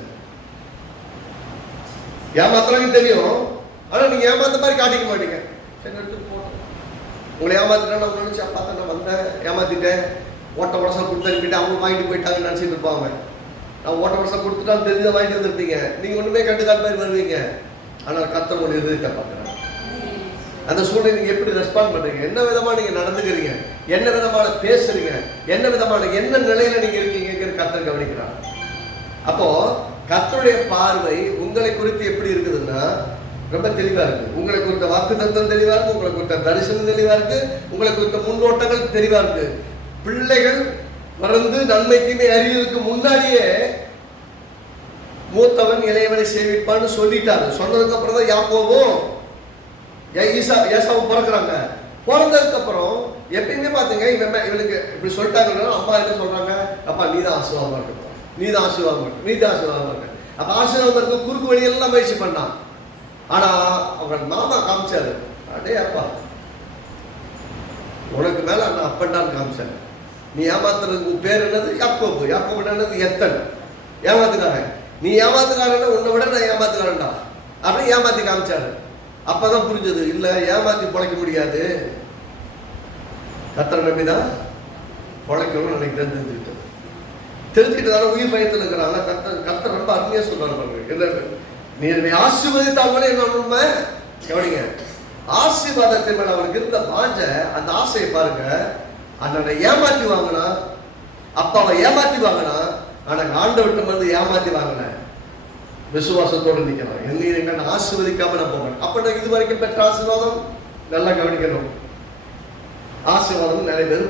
ஏமாத்துறாங்கன்னு தெரியும், ஆனா நீங்க ஏமாத்த மாதிரி காட்டிக்க மாட்டீங்க. சரி எடுத்துட்டு போட்டோம், உங்களை ஏமாத்திட்டா நான் நினைச்சு அப்பா தான் நான் வந்தேன், ஏமாத்திட்டேன், ஓட்ட உடசம் கொடுத்து அனுப்பிட்டு அவங்க வாங்கிட்டு போயிட்டாங்கன்னு நினைச்சிட்டு இருப்பாங்க. நான் ஓட்ட உடசம் கொடுத்துட்டான்னு தெரிஞ்சதை வாங்கிட்டு வந்துருப்பீங்க, நீங்க ஒண்ணுமே கண்டுக்காத மாதிரி வருவீங்க. ஆனால் கர்த்தர் உங்களை எதிர்க்க பார்க்குறேன். அந்த சூழ்நிலை நீங்க எப்படி ரெஸ்பாண்ட் பண்றீங்க, என்ன விதமா நீங்க நடந்துக்கிறீங்க, என்ன விதமான பேசுறீங்க, என்ன விதமான என்ன நிலையில நீங்க இருக்கீங்க கர்த்தர் கவனிக்கிறார். அப்போ கர்த்தருடைய பார்வை உங்களை குறித்து எப்படி இருக்குதுன்னா ரொம்ப தெளிவா இருக்கு. உங்களை குறித்த வாக்குத்தத்தம் தெளிவா இருக்கு, உங்களை குறித்த தரிசனம் தெளிவா இருக்கு, உங்களை குறித்த முன்னோட்டங்கள் தெளிவா இருக்கு. பிள்ளைகள் பிறந்து நன்மை தீமை அறிவதற்கு முன்னாடியே மூத்தவன் இளையவனை சேவிப்பான்னு சொல்லிட்டாரு. சொன்னதுக்கு அப்புறம் தான் யாக்கோபும் ஏசாவும் பிறக்கிறாங்க. பிறந்ததுக்கு அப்புறம் எப்பயுமே பாத்தீங்க, இவனுக்கு இப்படி சொல்லிட்டாங்கன்னா அம்மா என்ன சொல்றாங்க, அப்பா நீதான் ஆசீர்வாதமா இருக்கணும், நீதான் ஆசீர்வாதமா இருக்கு, நீதான் ஆசீர்வாதமா இருக்கு. அப்ப ஆசீர்வாதம் இருக்கு, குறுக்கு வழி எல்லாம் முயற்சி பண்ணான். ஆனா அவங்க மாமா காமிச்சாரு, அடே அப்பா உனக்கு மேல நான் அப்பண்டான்னு காமிச்சேன். நீ ஏமாத்துறதுக்கு பேர் என்னது? யாக்கோபு. யாக்கோபு என்னது? எத்தன், ஏமாத்துக்காரன். நீ ஏமாத்துக்காரன், உன்னை விட நான் ஏமாத்துக்காரன்டா அப்படின்னு ஏமாத்தி காமிச்சாரு. அப்பதான் புரிஞ்சது, இல்ல ஏமாத்தி பொழைக்க முடியாது, கர்த்தரை நம்பிதான் பொழைக்கணும்னு எனக்கு தெரிஞ்சுக்கிட்டதால உயிர் பயத்தில் இருக்கிறாங்க. கர்த்தர் ரொம்ப அருமையா சொல்றாரு, என்ன நீ என்னை ஆசீர்வதித்தாங்களே என்ன உண்மை கவனிங்க. ஆசீர்வாதத்தின் மேல அவனுக்கு இருந்த வாஞ்ச, அந்த ஆசையை பாருங்க. அண்ணனை ஏமாத்தி வாங்கினா, அப்பாவை ஏமாத்தி வாங்கினா, ஆனா ஆண்டவர்கிட்ட வந்து ஏமாத்தி வாங்கின விசுவாசத்தோடு நிற்கிறான். என்ன ஆசீர்வதிக்காம நான் போவேன். அப்ப நான் இது வரைக்கும் பெற்ற ஆசீர்வாதம் நல்லா கவனிக்கணும். ஆசீர்வாதம் நிறைய பேர்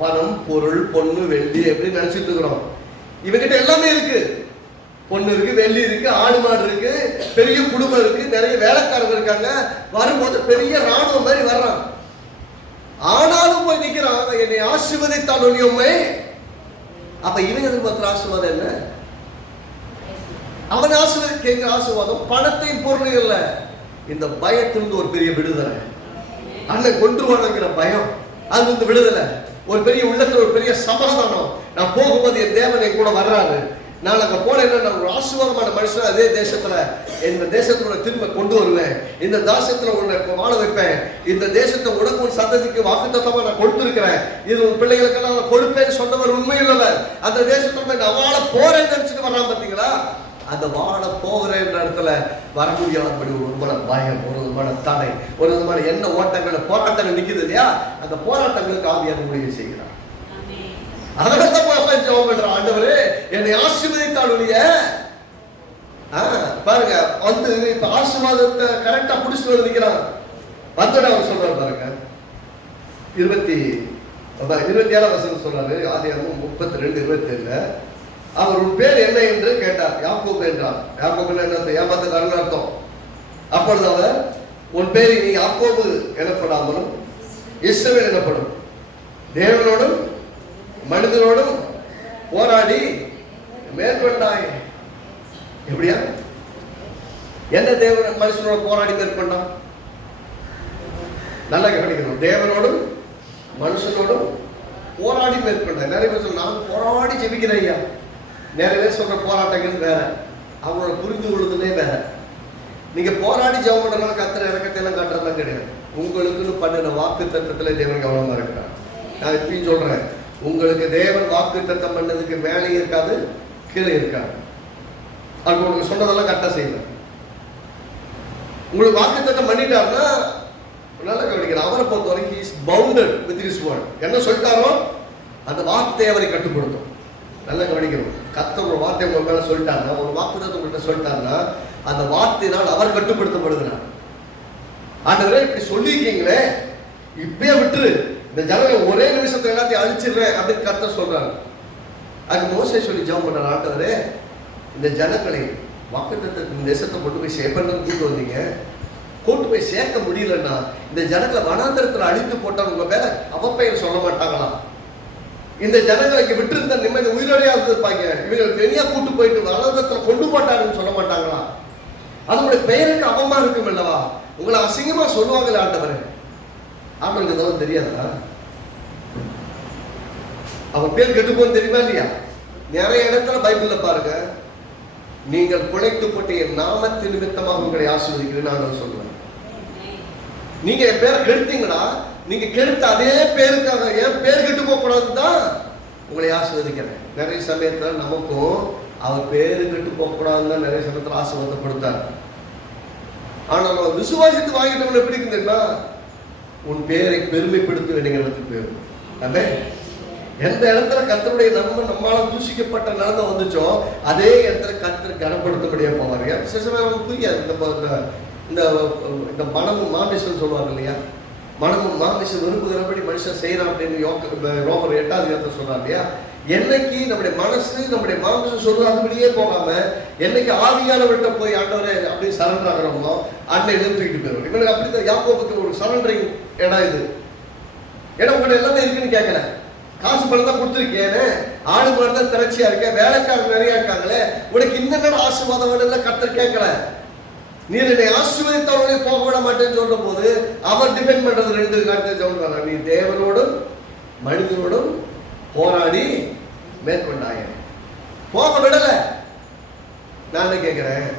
பணம், பொருள், பொண்ணு, வெள்ளி எப்படி நினைச்சிட்டு இருக்கிறோம். இவங்கிட்ட எல்லாமே இருக்கு, பொண்ணு இருக்கு, வெள்ளி இருக்கு, ஆடு மாடு இருக்கு, பெரிய குடும்பம் இருக்கு, நிறைய வேலைக்காரங்க இருக்காங்க. வரும்போது பெரிய ராணுவம் மாதிரி வர்றான். ஆனாலும் போய் நிக்கிறான், என்னை ஆசீர்வதித்தான் உண்மை. அப்ப இவன் எதிர்பார்க்கிற ஆசீர்வாதம் என்ன? அவன் கேட்கிற ஆசீர்வாதம் பணத்தையும் பொருளையும் இல்ல, இந்த பயத்திலிருந்து ஒரு பெரிய விடுதலை. அண்ணன் கொன்றுவானுங்கிற பயம், அது வந்து விடுதலை. ஒரு பெரிய உள்ளத்துல ஒரு பெரிய சமாதானம். நான் போகும்போது என் தேவன் என் கூட வர்றாரு, நான் அங்க போனேன்னா நான் ஒரு ஆசீர்வாதமான மனுஷன் அதே தேசத்துல, இந்த தேசத்துல திரும்ப கொண்டு வருவேன், இந்த தேசத்துல உன்னை வாழ வைப்பேன், இந்த தேசத்தை உனக்கு ஒரு சந்ததிக்கு வாக்குத்தத்தமா நான் கொடுத்திருக்கிறேன், இது உன் பிள்ளைகளுக்கெல்லாம் நான் கொடுப்பேன்னு சொன்னவர் உண்மையில் அந்த தேசத்துல நான் வாழ போறேன்னு நினைச்சிட்டு வர்றான். பாத்தீங்களா? அந்த வாழ போகிற இடத்துல வர முடியாதபடி ஒரு விதமான பயம், ஒரு விதமான தடை, ஒரு விதமான என்ன ஓட்டங்கள் போராட்டங்கள் நிக்குது இல்லையா, அந்த போராட்டங்களுக்கு ஆவியான ஊழிய செய்கிறார். அதனால ஜெபம் பண்ற, ஆண்டவரே என்னை ஆசீர்வதித்தாலுடைய பாருங்க வந்து இப்ப ஆசீர்வாதத்தை கரெக்டா புடிச்சுட்டு வந்து நிக்கிறான். வந்துட அவர் சொல்றாரு பாருங்க 27ஆம் வசனம் சொல்றாரு, ஆதியாகமம் 32:27. அவர் உன் பேர் என்ன என்று கேட்டார். யாக்கோபு என்றார். யாக்கோபு என்ன? ஏமாத்துக்காரன் அர்த்தம். அப்பொழுது அவர் உன் பேர் நீ யாக்கோபு எனப்படாமலும் இஸ்ரவேல் எனப்படும், தேவனோடும் மனிதனோடும் போராடி மேற்கொண்டாய். எப்படியா? என்ன தேவன் மனுஷனோட போராடி மேற்கொண்டான்? நல்லா கவனிக்கணும். தேவனோடும் மனுஷனோடும் போராடி மேற்கொண்டாய். நிறைய பேர் சொல்ல நான் போராடி ஜெபிக்கிறேன் ஐயா. நிறைய பேர் சொல்ற போராட்டங்கள் வேற, அவங்களோட புரிந்து கொள்ளுதலே வேற. நீங்க போராடி ஜெபம் பண்றதுனால கர்த்தர் இறக்கத்தை எல்லாம் காட்டுறதுலாம் கிடையாது. உங்களுக்குன்னு பண்ணின வாக்கு தத்தத்துல தேவன் கவனமா இருக்கிறார். நான் இப்பயும் சொல்றேன், உங்களுக்கு தேவன் வாக்கு தத்தம் பண்ணதுக்கு மேலே இருக்காது, கீழே இருக்காது. அது உங்களுக்கு சொன்னதெல்லாம் கரெக்டா செய்வேன். உங்களுக்கு வாக்கு தத்தம் பண்ணிட்டாருன்னா நல்லா கவனிக்கிறேன். அவரை பொறுத்த வரைக்கும் is bounded with his word. என்ன சொல்லிட்டாரோ அந்த வார்த்தையை அவரை கட்டுப்படுத்தும். நல்லா கவனிக்கணும். கர்த்தர் ஒரு வார்த்தை உங்க மேல சொல்லிட்டாருன்னா, ஒரு வாக்குத்தத்தம் உங்கள்கிட்ட சொல்லிட்டாருன்னா அந்த வார்த்தையினால் அவர் கட்டுப்படுத்தப்படுகிறார். ஆண்டவரே இப்படி சொல்லியிருக்கீங்களே, இப்பயே விட்டுரு, இந்த ஜனங்களை ஒரே நிமிஷத்துல எல்லாத்தையும் அழிச்சிடுறேன் அப்படின்னு கர்த்தர் சொல்றாரு. அது மோசே சொல்லி ஜெபம் பண்றாரு, ஆண்டவரே இந்த ஜனங்களை வாக்குத்தத்தத்தின் தேசத்தை கொண்டு போய் சேர்ப்பன்னு கூட்டு வந்தீங்க, கூட்டு போய் சேர்க்க முடியலன்னா இந்த ஜனங்களை வனாந்தரத்தில் அழித்து போட்டால் உங்க மேல அவப்பெயர் சொல்ல மாட்டாங்களா? இந்த ஜனங்களை இங்க விட்டு இருந்த நிம்மதி உயிரோடையா இருந்திருப்பாங்க, இவங்க தனியா கூட்டு போயிட்டு வனாந்தரத்தில் கொண்டு போட்டாருன்னு சொல்ல மாட்டாங்களா? அதனுடைய பெயருக்கு அவமா இருக்கும் அல்லவா? உங்களை அசிங்கமா சொல்லுவாங்களே ஆண்டவரே. ஆண்டவருக்கு இதெல்லாம் தெரியாதா? அவன் பேர் கெட்டுப்போன்னு தெரியுமா இல்லையா? நிறைய இடத்துல பைபிள்ல பாருங்க, நீங்கள் குலைத்து போட்டு என் நாமத்தின் நிமித்தமாக உங்களை ஆசீர்வதிக்கிறேன்னு நான் சொல்லுவேன். நீங்க என் பேரை கெடுத்தீங்கன்னா, நீங்க கெடுத்த அதே பேருக்காக என் பேர் கெட்டு போக கூடாதுன்னு தான் உங்களை ஆசீர்வதிக்கிறேன். நிறைய சமயத்துல நமக்கும் அவர் பேரு கெட்டு போக கூடாதுன்னு தான் நிறைய சமயத்துல ஆசீர்வாதப்படுத்தார். ஆனா நம்ம விசுவாசித்து வாங்கிட்டோம்னு எப்படி இருக்குதுன்னா, உன் பேரை பெருமைப்படுத்த வேண்டிய இடத்துக்கு போயிடும். அதே எந்த இடத்துல கர்த்தருடைய நம்மால தூஷிக்கப்பட்ட நிலத்தை வந்துச்சோ அதே இடத்துல கர்த்தர் கனப்படுத்தபடியா போவாரு. சிசமே புரியாது. இந்த மனமும் மாமிசம் சொல்லுவாங்க இல்லையா, மனமும் மாமிசம் விரும்புகிறபடி மனுஷன் செய்யறான் அப்படின்னு ரோமர் 8ஆம் அதிகாரத்தில் சொல்றாரு இல்லையா. என்னைக்கு நம்முடைய மனசு நம்முடைய மாமிசம் சொல்றாதபடியே போகாம என்னைக்கு ஆவியானவர்கிட்ட போய் ஆண்டவரே அப்படின்னு சரண்டர் ஆகிறோமோ அன்னை தூக்கிட்டு போயிடும். இவனுக்கு அப்படித்தான் யாக்கோபுக்கு ஒரு சரண்டரிங் இடம் இது. ஏன்னா உங்கள்ட்ட எல்லாமே இருக்குன்னு கேட்கல, காசு பணம் தான் கொடுத்துருக்கேன்னு, ஆடு மாடு தான் திரட்சியா இருக்கேன், வேலைக்காரங்க நிறைய இருக்காங்களே, உனக்கு இன்னும் ஆசீர்வாதம் வேணும்னு கர்த்தர் கேட்கல. நீ என்னை ஆசீர்வதித்தவர்களே போக விட மாட்டேன்னு சொல்ற போது அவர் டிபெண்ட் பண்றது 2 காரியத்தை சொல்றாங்க. நீ தேவனோடும் மனிதனோடும் போராடி மேற்கொண்டாய, போக விடல. நான் என்ன கேட்கிறேன்,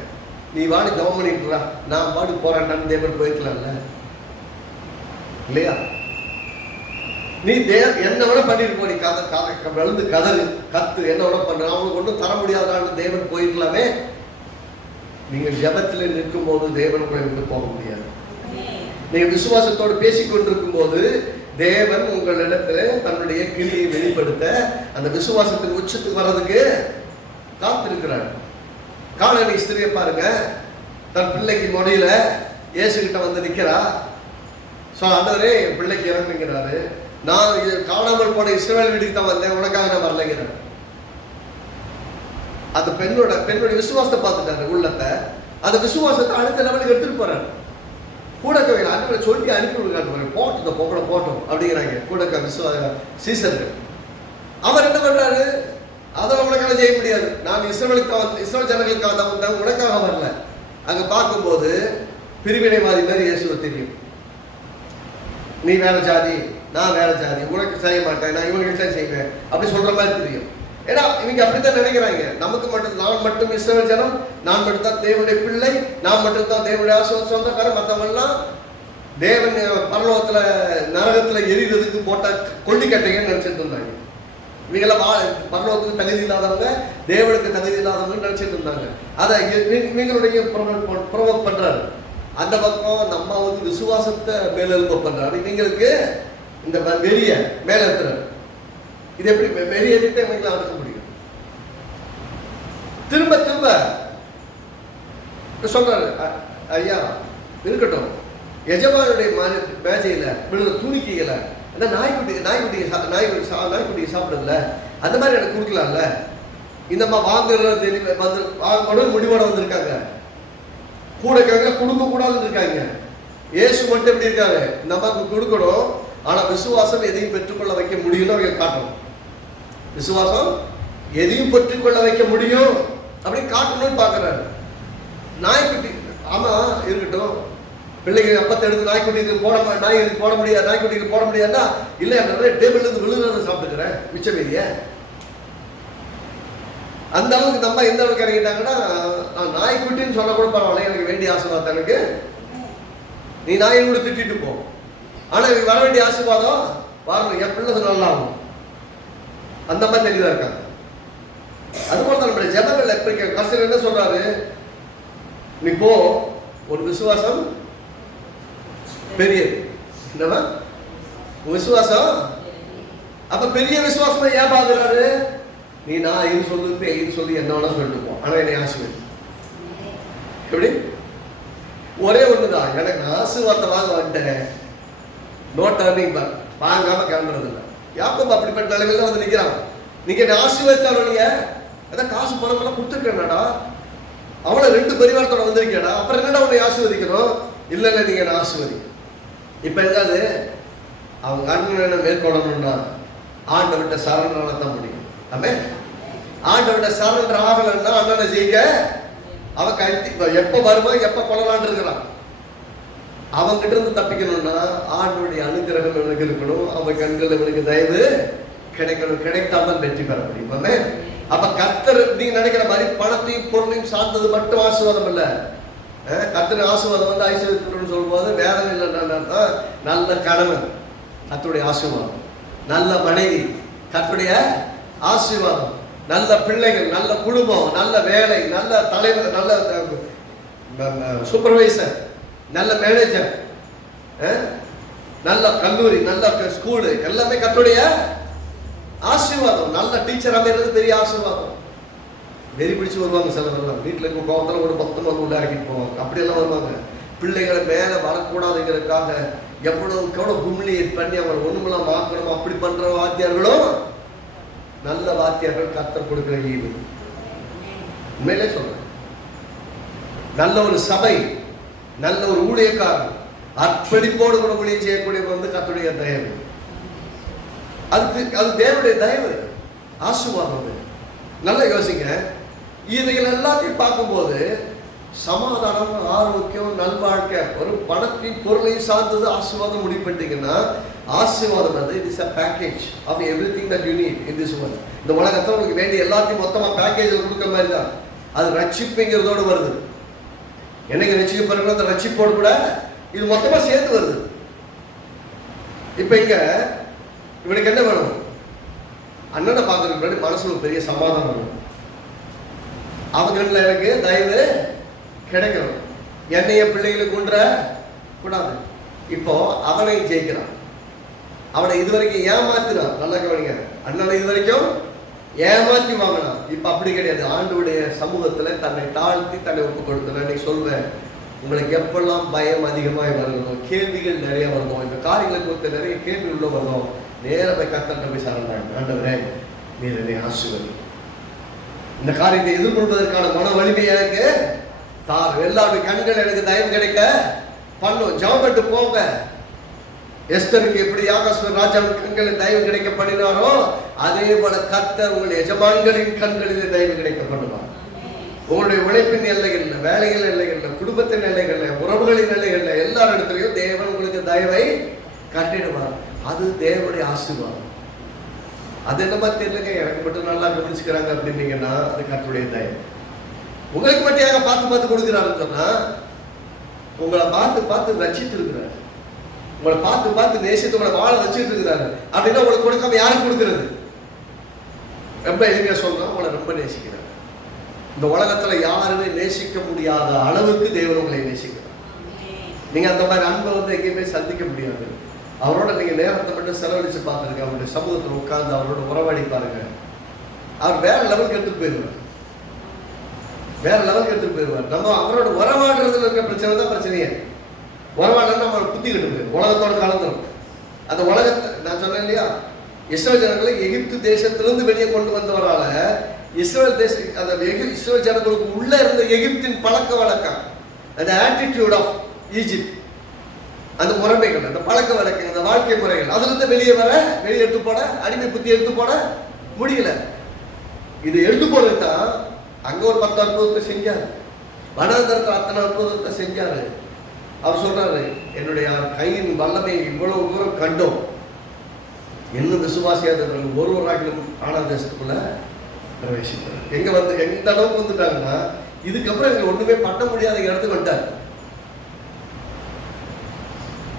நீ வாடி ஜெபம் பண்ணிட்டு நான் வாடி போராட்டான்னு தேவன் போயிருக்கலாம்ல இல்லையா? நீ என்ன விட பண்ணிட்டு போ, நீ விழுந்து கதறு கத்து என்ன விட பண்ற, அவங்களுக்கு ஒன்றும் தர முடியாதான்னு தேவன் போயிருக்கலாமே. நீங்கள் ஜெபத்தில் நிற்கும் போது தேவன் உங்களை விட்டு போக முடியாது. நீங்க விசுவாசத்தோடு பேசிக்கொண்டிருக்கும் போது தேவன் உங்களிடத்துல தன்னுடைய கிரியை வெளிப்படுத்த அந்த விசுவாசத்தின் உச்சத்துக்கு வர்றதுக்கு காத்திருக்கிறார். காணனி ஸ்திரியை பாருங்க, தன் பிள்ளைக்கு மொழியில இயேசு கிட்ட வந்து நிக்கிறா. ஆண்டவரே என் பிள்ளைக்கு இறங்குங்கிறாரு. நான் காணாமல் போன இஸ்ரவேல் வீட்டுக்கு தான் வந்தேன், உனக்காக நான் வரலைங்கிறேன். அந்த பெண்ணுடைய விசுவாசத்தை பார்த்துட்டாரு, உள்ளத்தை. அந்த விசுவாசத்தை அடுத்த லெவலுக்கு எடுத்துட்டு போறாரு. கூடக்கவையில் அனுப்பி சொல்லி அனுப்பி விடுறாரு, போட்டோம் பொம்பளை போட்டோம் அப்படிங்கிறாங்க கூடக்க சீசர்கள். அவர் என்ன பண்றாரு, அதெல்லாம் உனக்காக செய்ய முடியாது, நான் இஸ்ரவேல் ஜனங்களுக்காக தான் வந்தேன், உனக்காக வரல. அங்க பார்க்கும்போது பிரிவினைவாதி மாதிரி இயேசுவை தெரியும். நீ வேற ஜாதி, நான் வேற ஜாதி, உனக்கு செய்ய மாட்டேன், நான் இவங்ககிட்ட செய்வேன் அப்படி சொல்ற மாதிரி தெரியும். ஏன்னா இவங்க அப்படித்தான் நினைக்கிறாங்க. நமக்கு மட்டும் நான் மட்டும் இஸ்ரவேல் ஜனம், நான் மட்டும் தான் தேவனுடைய பிள்ளை, நான் மட்டும் தான் தேவனுடைய சொந்தக்காரன், மற்றவங்கலாம் தேவன் பரலோகத்துல நரகத்துல எரிகிறதுக்கு போட்ட கொல்லிக்கட்டைங்கன்னு நினைச்சிட்டு இருந்தாங்க. இவங்கெல்லாம் பரலோகத்துக்கு தகுதி இல்லாதவங்க, தேவனுக்கு தகுதி இல்லாதவங்க நினைச்சிட்டு இருந்தாங்க. அதை நீங்களுடைய ப்ரொவோக் பண்றாரு. அந்த பக்கம் அந்த அம்மாவுக்கு விசுவாசத்தை மேலெழுப்ப பண்றாரு, இவங்களுக்கு இந்த வெறிய மேல ஏத்துறாரு. இது எப்படி வெறியத்தை இவங்களை அடக்க முடியும்? திரும்ப திரும்ப சொல்றாரு, ஐயா இருக்கட்டும், எஜமானுடைய மேஜையில விழுற துணிக்கையில நாய்க்குட்டியை சாப்பிடுதுல, அந்த மாதிரி எனக்கு கொடுக்கலாம்ல. இந்தம்மா வாங்குறது வாங்கணும் முடிவோட வந்திருக்காங்க, கூட இருக்காங்க, கொடுக்க கூடாதுன்னு இருக்காங்க. இயேசு மட்டும் எப்படி இருக்காரு, நமக்கு கொடுக்கணும், ஆனா விசுவாசம் எதையும் பெற்றுக்கொள்ள வைக்க முடியும்னு அவங்க காட்டணும். விசுவாசம் எதையும் பெற்றுக்கொள்ள வைக்க முடியும் அப்படின்னு காட்டணும்னு பாக்குறாரு. நாய்க்குட்டி ஆமா இருக்கட்டும், பிள்ளைங்க அப்பத்தை எடுத்து நாய்க்குட்டிக்கு நாய்களுக்கு போட முடியாது, நாய்க்குட்டிக்கு போட முடியாதுன்னா இல்லை, டேபிள்ல இருந்து விழுதுறத சாப்பிட்டுக்கிறேன் மிச்ச மீதிய. அந்த அளவுக்கு நம்ம எந்த அளவுக்கு இறங்கிட்டாங்கன்னா, நான் நாய்க்குட்டின்னு சொல்ல கூட பரவாயில்ல, எனக்கு வேண்டிய ஆசீர்வாதம் எனக்கு, நீ நாயை கூட திட்டிட்டு போ, ஆனா எனக்கு வர வேண்டிய ஆசீர்வாதம் வரணும், என் பிள்ளை நல்லா ஆகும். அந்த மாதிரி தெளிவா இருக்காங்க. அதுபோல தான் நம்மளுடைய ஜெபங்கள் எப்படி கஷ்டம் என்ன சொல்றாரு, நீ போ, ஒரு விசுவாசம் பெரியது. என்னவா விசுவாசம்? அப்ப பெரிய விசுவாசம் ஏன் பாக்குறாரு, நீ நான் இது சொல்லு பேயின்னு சொல்லி என்ன வேணா சொல்லிட்டு போ, ஆனா என்னை ஆசீர்வதி. எப்படி? ஒரே ஒண்ணுதான், எனக்கு ஆசீர்வாதத்தை வாங்க வந்துட்டேன், நோ டர்னிங் பேக், வாங்காம கிளம்புறது இல்லை. யாக்கோபு அப்படிப்பட்ட நிலைமையில வந்து நிக்கிறான். நீங்க என்ன ஆசீர்வதித்தாலும் நீங்க அதான் காசு பணம் எல்லாம் கொடுத்துருக்கேன்டா, அவளை 2 பரிவாரத்தோட வந்திருக்கேடா, அப்புறம் என்னடா உன்னை ஆசீர்வதிக்கணும்? இல்ல இல்ல நீங்க என்ன ஆசீர்வதி. இப்ப என்னது, அவங்க அண்ணனை மேற்கொள்ளணும்னா ஆண்டவர்கிட்ட சரணால தான் முடியும். ஆமென். ஆண்டவர்கிட்ட சரண் ஆகலன்னா அண்ணனை ஜெயிக்க அவ கட்டி எப்ப வருமா எப்ப கொள்ளலான்னு இருக்கிறான். அவங்கிட்ட இருந்து தப்பிக்கணும்னா ஆண்டவருடைய அனுகிரகம் இவனுக்கு இருக்கணும், அவன் கண்கள் இவனுக்கு தயவு கிடைக்கணும், கிடைத்தால்தான் வெற்றி பெற முடியும். ஆமென். அப்ப கர்த்தர் நீங்க நினைக்கிற மாதிரி பணத்தையும் பொருளையும் சார்ந்தது மட்டும் ஆசீர்வாதம் இல்ல. கர்த்தர் ஆசீர்வாதம் வந்து ஐஸ்வர்யத்துடன் சொல்லும்போது வேதம் இல்லைன்னா நல்ல கணவன் கர்த்தருடைய ஆசீர்வாதம், நல்ல மனைவி கர்த்தருடைய ஆசீர்வாதம், நல்ல பிள்ளைகள், நல்ல குடும்பம், நல்ல வேலை, நல்ல தலைவர், நல்ல சூப்பர்வைசர், நல்ல மேனேஜர், நல்ல கல்லூரி, நல்ல ஸ்கூலு, எல்லாமே கர்த்தருடைய ஆசீர்வாதம். நல்ல டீச்சர் அமைகிறது பெரிய ஆசீர்வாதம். வெறி பிடிச்சு வருவாங்க சிலவெல்லாம், வீட்டில் இருக்க கோபத்தில் கூட மொத்தம் வந்து உள்ள இறக்கிட்டு போவாங்க, அப்படியெல்லாம் வருவாங்க. பிள்ளைகளை மேலே வரக்கூடாதுங்கிறதுக்காக எவ்வளோ ஹுமிலியேட் பண்ணி அவங்க ஒண்ணுமெல்லாம் மாற்றணும், அப்படி பண்ற வாத்தியார்களும் நல்ல வாத்தியார்கள் கர்த்தர் கொடுக்கிற ஈவு. உண்மையிலே சொல்றேன், நல்ல ஒரு சபை, நல்ல ஒரு ஊழியக்காரன், அர்ப்பணிப்போடு கூட ஊழியம் செய்யக்கூடிய வந்து கர்த்தருடைய தயவு. அது தேவனுடைய தயவு, ஆசீர்வாதம். நல்லா யோசிங்க. இதைகள் எல்லாத்தையும் பார்க்கும்போது சமாதானம், ஆரோக்கியம், நல்வாழ்க்கை, ஒரு பணத்தின் பொருளையும் சார்ந்தது ஆசீர்வாதம் முடிவு பண்ணிட்டீங்கன்னா, ஆசீர்வாதம் வந்து it is a package of everything that you need in this world. இந்த உலகத்தில் உங்களுக்கு வேண்டிய எல்லாத்தையும் மொத்தமா பேக்கேஜில் கொடுக்குற மாதிரி தான். அது ரட்சிப்புங்கிறதோடு வருது. என்னைக்கு ரட்சிக்கப்படுறோம் அந்த ரட்சிப்போடு கூட இது மொத்தமா சேர்த்து வருது. இப்ப இங்க இவனுக்கு என்ன வேணும்? அண்ணனை பார்க்கறதுக்கு முன்னாடி மனசுல ஒரு பெரிய சமாதானம் வேணும். அவங்கள்ல எனக்கு தயவு கிடைக்கணும், என்னைய பிள்ளைகளுக்கு கொன்ற கூடாது. இப்போ அவனை ஜெயிக்கிறான், அவனை இதுவரைக்கும் ஏமாத்தினான். நல்லா கவனிங்க, அண்ணனை இதுவரைக்கும் ஏமாத்தி வாங்கினான். இப்ப அப்படி கிடையாது. ஆண்டவருடைய சமூகத்துல தன்னை தாழ்த்தி தன்னை ஒப்பு கொடுத்து நான் சொல்வேன், உங்களுக்கு எப்பெல்லாம் பயம் அதிகமாக வரணும், கேள்விகள் நிறைய வரணும், இந்த காரியங்களை குறித்து நிறைய கேள்வி உள்ள வரணும், நேர போய் கர்த்தர்கிட்ட போய் சரணடைங்க. ஆண்டவரே நீர் என்னை ஆசீர்வதி, இந்த காரியத்தை எதிர்கொள்வதற்கான மன வலிமை எனக்கு தார், எல்லாருடைய கண்கள் எனக்கு தயவு கிடைக்க பண்ணும். ஜெபப்பட்டு போங்க. எஸ்தருக்கு எப்படி யாகாஸ்வர் ராஜாவின் கண்களில் தயவு கிடைக்க பண்ணினாரோ அதே போல கர்த்தர் உங்கள் எஜமான்களின் கண்களிலே தயவு கிடைக்க பண்ணுவார். உங்களுடைய உழைப்பின் எல்லைகள்ல, வேலைகள் எல்லைகள்ல, குடும்பத்தின் எல்லைகள்ல, உறவுகளின் எல்லைகள்ல, எல்லா இடத்துலையும் தேவன் உங்களுக்கு தயவை கட்டிடுவார். அது தேவனுடைய ஆசீர்வாதம். அது என்ன மாதிரி தெரியலங்க, எனக்கு மட்டும் நல்லா கவனிச்சுக்கிறாங்க அப்படின்னீங்கன்னா அது கர்த்தருடைய தயவு. உங்களுக்கு மட்டும் பார்த்து பார்த்து கொடுக்குறாருன்னு சொன்னா, உங்களை பார்த்து பார்த்து ரட்சித்து இருக்கிறாரு, உங்களை பார்த்து பார்த்து நேசித்து உங்களை வாழ வச்சுட்டு இருக்கிறாரு. அப்படின்னா உங்களுக்கு கொடுக்காம யாருக்கு கொடுக்கிறது? ரொம்ப எளிமையாக சொல்கிறோம், உங்களை ரொம்ப நேசிக்கிறார். இந்த உலகத்தில் யாருமே நேசிக்க முடியாத அளவுக்கு தேவன் உங்களை நேசிக்கிறார். நீங்கள் அந்த மாதிரி அன்பை வந்து எங்கேயுமே சந்திக்க முடியாது. அவரோட நீங்கள் நேரத்தை மட்டும் செலவழித்து பார்த்துருங்க. அவருடைய சமூகத்தில் உட்கார்ந்து அவரோட உறவாடி பாருங்க. அவர் வேற லெவலுக்கு எடுத்துட்டு போயிடுவார், வேற லெவலுக்கு எடுத்துட்டு போயிடுவார். நம்ம அவரோட உறவாடுறதுல இருக்க பிரச்சனை தான் பிரச்சனையே. உறவாடுறது நம்ம புத்தி கட்டு போயிடும், உலகத்தோட கலந்துடும். அந்த உலகத்தை நான் சொன்னேன் இல்லையா, இஸ்ரேல் ஜனங்களை எகிப்து தேசத்திலிருந்து வெளியே கொண்டு வந்தவரால இஸ்ரேல் தேச அந்த இஸ்ரேல் ஜனங்களுக்கு உள்ள இருந்த எகிப்தின் பழக்க வழக்கம், அந்த ஆட்டிடியூட் ஆஃப் ஈஜிப்ட், அந்த முறைமைகள், அந்த பழக்க வழக்கங்கள், அந்த வாழ்க்கை முறைகள், அதுல இருந்து வெளியே எடுத்து போட, அடிமை புத்தி எடுத்து போட முடியல. இது எடுத்து போறது தான் அங்க ஒரு 10 அற்புதத்தை செஞ்சாரு, வனாந்தரத்தில் அத்தனை அற்புதத்தை செஞ்சாரு. அவர் சொல்றாரு, என்னுடைய கையின் வல்லமை இவ்வளவு தூரம் கண்டோம், இன்னும் விசுவாசியாதவர்கள் ஒருவராகிலும் கானான் தேசத்துக்குள்ள பிரவேசிக்கிறார். எங்க வந்து எந்த அளவுக்கு வந்துட்டாங்கன்னா, இதுக்கப்புறம் எங்களுக்கு ஒண்ணுமே பண்ண முடியாத இடத்துக்கு வந்துட்டார்.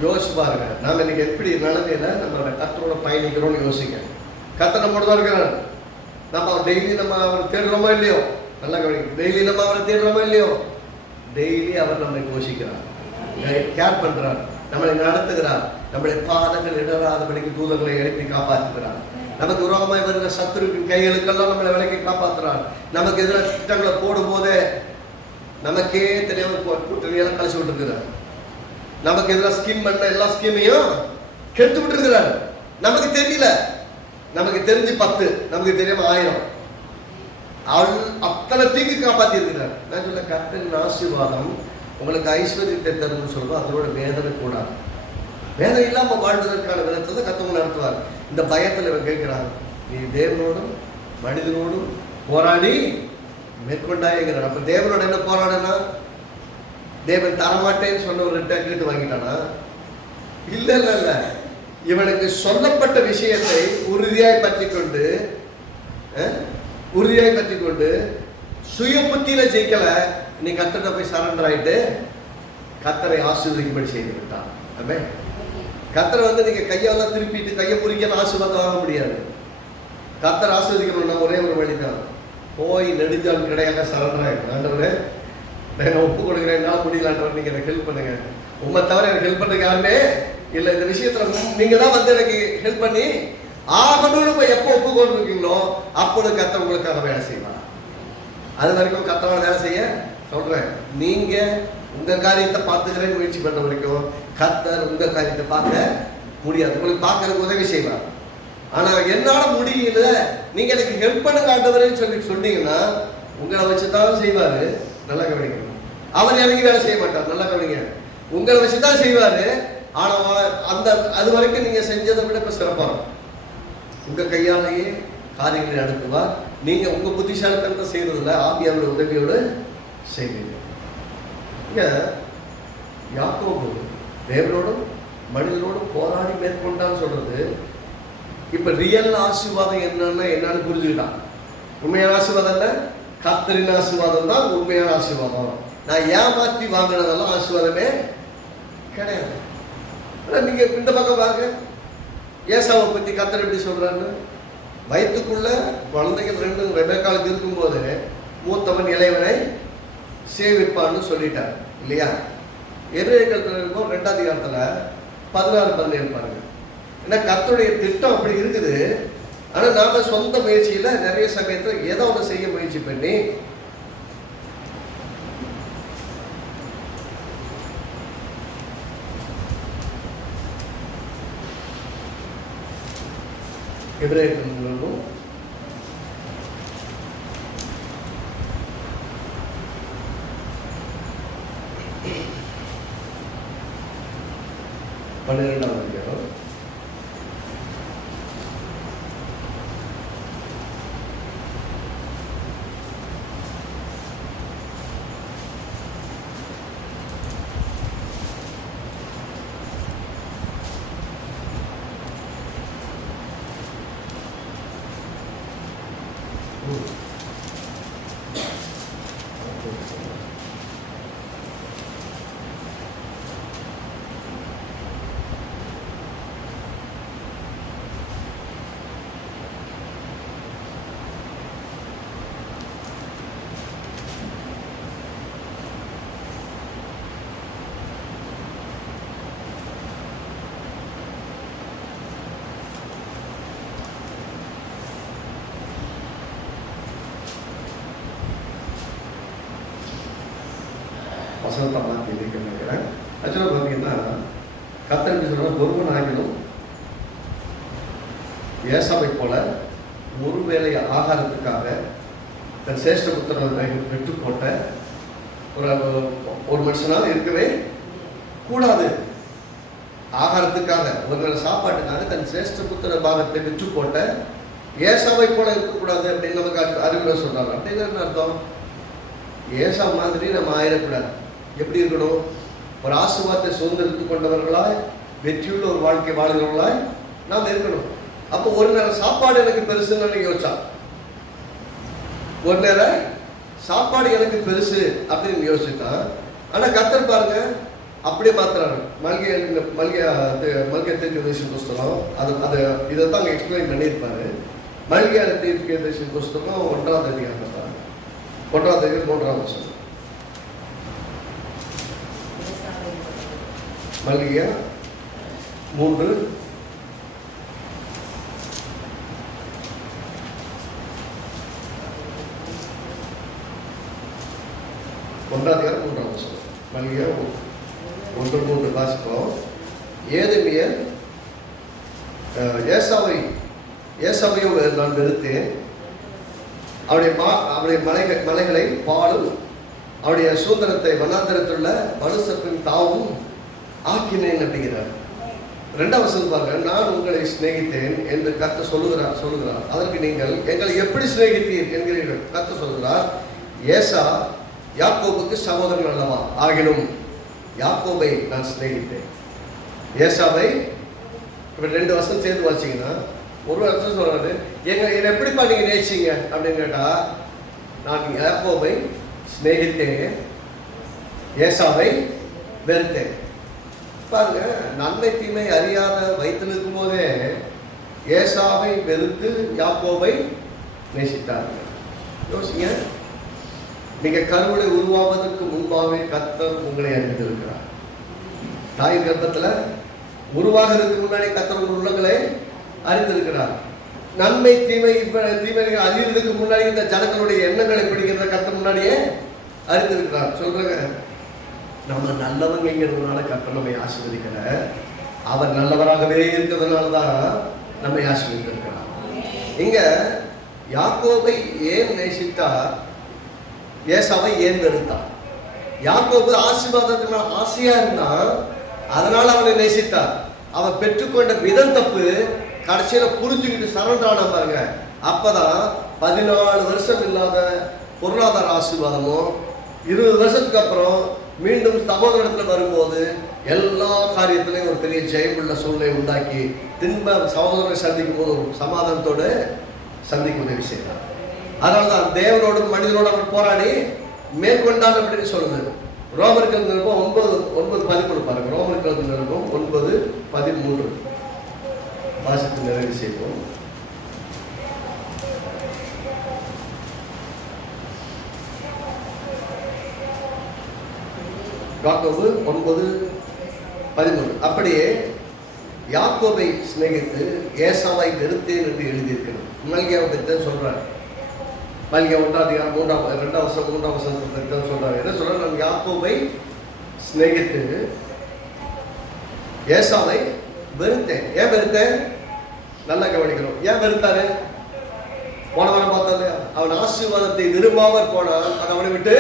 யோசிச்சு பாருங்க, நாம இன்னைக்கு எப்படி நிலைமையில நம்ம கர்த்தரோட பயணிக்கிறோம்னு யோசிக்க. கர்த்தர் நம்மோட தான் இருக்கிறார். நம்ம டெய்லி நம்ம அவர் தேடுறோமா இல்லையோ, நல்லா கவனிங்க, டெய்லி நம்ம அவரை தேடுறோமா இல்லையோ, டெய்லி அவர் நம்மை யோசிக்கிறார், கேர் பண்றார், நம்மளை நடத்துகிறார், நம்மளை பாதங்கள் இடராதபடிக்கு தூதர்களை எழுப்பி காப்பாற்றுகிறார். நமக்கு உரோகமாய் வருகிற சத்துருவின் கைகளுக்கெல்லாம் நம்மளை விலைக்கு காப்பாற்றுறார். நமக்கு எதிராக திட்டங்களை போடும் போதே நமக்கே தெரியாம கூட்டணியெல்லாம் கழிச்சு விட்டுருக்கிறார். நமக்கு எதிராக ஸ்கீம் பண்ண எல்லா ஸ்கீமையும் கெடுத்து விட்டுருக்கிறார். நமக்கு தெரியல, நமக்கு தெரிஞ்சு 10, நமக்கு தெரியாம 1000, அத்தனை தீங்கு காப்பாற்றி இருக்கிறார். நான் சொல்ல, கர்த்தரின் ஆசீர்வாதம் உங்களுக்கு ஐஸ்வர்யத்தை தரும்னு சொல்றோம், அதோட வேதனை கூடாது. வேதனை இல்லாமல் வாழ்வதற்கான விதத்தை கர்த்தர் நடத்துவார். இந்த பயத்தில் இவன் கேட்கிறாங்க, நீ தேவனோடும் மனிதனோடும் போராடி மேற்கொண்டாயங்கிறார். அப்ப தேவனோட என்ன போராடனா? தேவன் தரமாட்டேன்னு சொன்னவர்கிட்ட கேட்டு வாங்கிட்டானா? இல்ல இல்ல இல்ல, இவனுக்கு சொல்லப்பட்ட விஷயத்தை உறுதியாய் பற்றி கொண்டு சுய புத்தியில ஜெயிக்கல. நீ கர்த்தர்கிட்ட போய் சரண்டர் ஆயிட்டு கர்த்தரை ஆசீர்வதிக்கும்படி செய்து விட்டான். ஆமென். கர்த்தரை வந்து நீங்க கையெல்லாம் திருப்பிட்டு கையை முறிக்க ஆசீர்வாதம் வாங்க முடியாது. கர்த்தர் ஆசீர்வதிக்கணும்னா ஒரே ஒரு வழிதான், போய் நெடுஞ்சால் கிடையாத சரண்டர் ஆயிடும். ஆண்டவரே, நான் ஒப்பு கொடுக்குறேன், என்னால் முடியலான்றவர், நீங்க எனக்கு ஹெல்ப் பண்ணுங்க. உண்மை தவிர எனக்கு ஹெல்ப் பண்ணுறதுக்கு யாருமே இல்லை. இந்த விஷயத்துல நீங்க தான் வந்து எனக்கு ஹெல்ப் பண்ணி ஆகணும்னு போய் எப்போ ஒப்பு கொண்டிருக்கீங்களோ அப்பொழுது கர்த்தர் உங்களுக்காக வேலை செய்வார். அது வரைக்கும் கர்த்தரோட வேலை செய்ய சொல்றேன். நீங்க உங்க காரியத்தை பார்த்துக்கிறேன்னு முயற்சி பண்ண வரைக்கும் கர்த்தர் உங்க காரியத்தை பார்க்க முடியாது. உங்களுக்கு பார்க்கறதுக்கு உதவி செய்வார். ஆனா என்னால முடியல, நீங்க எனக்கு ஹெல்ப் பண்ணுங்க ஆண்டவரேன்னு சொல்லி சொன்னீங்கன்னா உங்களை வச்சுதான் செய்வாரு. நல்லா கவனிங்க, அவர் எனக்கு வேலை செய்ய மாட்டார். நல்லா கவனிங்க, உங்களை வச்சுதான் செய்வாரு. ஆனா அந்த அது வரைக்கும் நீங்க செஞ்சதை விட இப்ப சிறப்பாக உங்க கையாலேயே காரியங்களை நடத்துவார். நீங்க உங்க புத்திசாலித்தனத்தை செய்யறதில்ல, ஆவியாருடைய உதவியோடு செய்வீங்க. இங்க யாக்கோபு தேவனோடும் மனிதனோடும் போராடி மேற்கொண்டான்னு சொல்றது, இப்ப ரியல் ஆசீர்வாதம் என்னன்னு புரிஞ்சுக்கிட்டான். உண்மையான ஆசீர்வாதம் என்ன? கர்த்தரின் ஆசீர்வாதம் தான் உண்மையான ஆசீர்வாதம். நான் ஏமாற்றி வாங்கினதெல்லாம் ஆசீர்வாதமே கிடையாது. நீங்க இந்த பக்கம் பாருங்க, ஏசாவை பத்தி கர்த்தர் எப்படி சொல்றாருன்னு. வயிற்றுக்குள்ள குழந்தைகள் 2 ரெபெக்காளுக்கு இருக்கும்போது மூத்தவன் இளையவனை சேவிப்பான்னு சொல்லிட்டார் இல்லையா? எபிரேயர்கள் 2ஆம் அதிகாரத்துல 16-17 பாருங்க. ஏன்னா கர்த்தருடைய திட்டம் அப்படி இருக்குது. ஆனா நாம சொந்த முயற்சியில நிறைய சமயத்துல ஏதோ ஒன்று செய்ய முயற்சி பண்ணி எபிரேயர்கள் 12ஆம் அதிகாரம் 12 வசனத்தை மாற்றி நினைக்கிறேன். ஆக்சுவலாக பார்த்தீங்கன்னா கர்த்தர் சொல்ற ஒருவன் ஆகிலும் ஏசாவை போல ஒருவேளை ஆகாரத்துக்காக தன் சேஷ்ட புத்திரனை பெற்று போட்ட ஒரு மனுஷனால் இருக்கவே கூடாது. ஆகாரத்துக்காக ஒரு சாப்பாட்டுக்காக தன் சேஷ்ட புத்திர பாகத்தை விற்று போட்ட ஏசாவை போல இருக்கக்கூடாது அப்படின்னு நமக்கு அறிவுரை சொல்றாங்க. அப்படின்னு என்ன அர்த்தம்? ஏசா மாதிரி நம்ம ஆயிடக்கூடாது. எப்படி இருக்கணும்? ஒரு ஆசீர்வாதத்தை சுதந்திரித்து கொண்டவர்களாய் வெற்றியுள்ள ஒரு வாழ்க்கை வாழ்கிறவர்களாய் நாம் இருக்கணும். அப்போ ஒரு நேரம் சாப்பாடு எனக்கு பெருசுன்னு யோசிச்சா, ஒரு நேரம் சாப்பாடு எனக்கு பெருசு அப்படின்னு யோசிச்சுட்டா. ஆனால் கர்த்தர் பாருங்க அப்படியே மாத்துறாரு. மல்கியா தீர்க்கதரிசி புஸ்தகம் அது இதைத்தான் அங்கே எக்ஸ்பிளைன் பண்ணியிருப்பாரு. மல்கியா தீர்க்கதரிசி புஸ்தகம் 1ஆம் அதிகாரம் பாருங்க. 1ஆம் அதிகாரம் 3ஆம் வசனம். மல்கியா 3 1ஆம் அதிகாரம் 3ஆம் வசனம். மல்கியா 1:3 வாசிப்போம். ஏதேமியர் ஏசாவையோ நான் வெறுத்தேன், அவருடைய மலைகளை பாலும் அவருடைய சுதந்திரத்தை வனாந்தரத்துள்ள மனுஷத்தின் தாவும் ஆக்கினேன் அப்படிங்கிறார். 2ஆம் வசனம் பாருங்க. நான் உங்களை சிநேகித்தேன் என்று கர்த்தர் சொல்லுகிறார். அதற்கு நீங்கள் எங்களை எப்படி சிநேகித்தீர் என்கிறீர்கள். கர்த்தர் சொல்கிறார், ஏசா யாக்கோபுக்கு சகோதரன் அல்லவா, ஆகிலும் யாக்கோபை நான் சிநேகித்தேன். ஏசாவை இப்போ 2 வருஷம் சேர்ந்து வாசிங்கன்னா ஒரு வருஷம் சொல்றாரு, என்னை எப்படிப்பா நீங்க நேசிங்க அப்படின்னு கேட்டா, நான் யாக்கோபை சிநேகித்தேன், ஏசாவை வெறுத்தேன். பாருங்க, நன்மை தீமை அறியாத வயிற்றில் இருக்கும் போதே ஏசாவை வெறுத்து யாக்கோபை நேசித்தார்கள். யோசிங்க, நீங்க கருவளை உருவாவதற்கு முன்பாகவே கர்த்தர் உங்களை அறிந்திருக்கிறார். தாய் கர்ப்பத்தில் உருவாகிறதுக்கு முன்னாடி கர்த்தர் உங்கள் உள்ளங்களை அறிந்திருக்கிறார். நன்மை தீமை தீமைகள் அறிவதற்கு முன்னாடி இந்த ஜனங்களுடைய எண்ணங்களை பிடிக்கிறத கர்த்தர் முன்னாடியே அறிந்திருக்கிறார். சொல்றாங்க, நம்ம நல்லவங்கிறதுனால கர்த்தர் நம்மை ஆசீர்வதிக்கிற, அவர் நல்லவராகவே இருக்கிறதுனால தான் நம்மை ஆசீர்வதித்திருக்கிறார். இங்க யாக்கோபை ஏன் நேசித்தார், ஏசாவை ஏன் வெறுத்தார்? யாக்கோபு ஆசீர்வாதத்துக்கு ஆசையா இருந்தான், அதனால அவனை நேசித்தார். அவன் பெற்றுக்கொண்ட விதம் தப்பு. கடைசியில புரிஞ்சுக்கிட்டு சரண்டான பாருங்க. அப்பதான் 14 வருஷம் இல்லாத பொருளாதார ஆசீர்வாதமும் 20 வருஷத்துக்கு அப்புறம் மீண்டும் சகோதரத்தில் வரும்போது எல்லா காரியத்திலையும் ஒரு பெரிய ஜெயமுள்ள சூழ்நிலை உண்டாக்கி திரும்ப சகோதரரை சந்திக்கும் போது ஒரு சமாதானத்தோடு சந்திக்க உதவி செய்தார். அதனால்தான் தேவனோடும் மனிதனோடு அவர் போராடி மேற்கொண்டான் அப்படின்னு சொல்லுது. ரோமர்கள் நிருபம் 9:13 பாருங்க. ரோமர்கள் நிருபம் 9:13 வாசித்து நிறைவு செய்வோம். யாக்கோபு 9:13. அப்படியே யாக்கோபை சிநேகித்து ஏசாவை வெறுத்தேன் என்று எழுதியிருக்கிறது. மல்கியாவை பற்றி சொல்றாரு. மல்கியா 1ஆம் அதிகாரம் 2ஆம் வசனத்தை சொல்றாரு. என்ன சொல்றாரு? நான் யாக்கோபை சிநேகித்து ஏசாவை வெறுத்தேன். ஏன் வெறுத்தேன்? நல்லா கவனிக்கணும். ஏன் வெறுத்தாரு? போன வாரம் பார்த்தா அவன் ஆசீர்வாதத்தை விரும்பாமல் போனான். அது அவனை விட்டு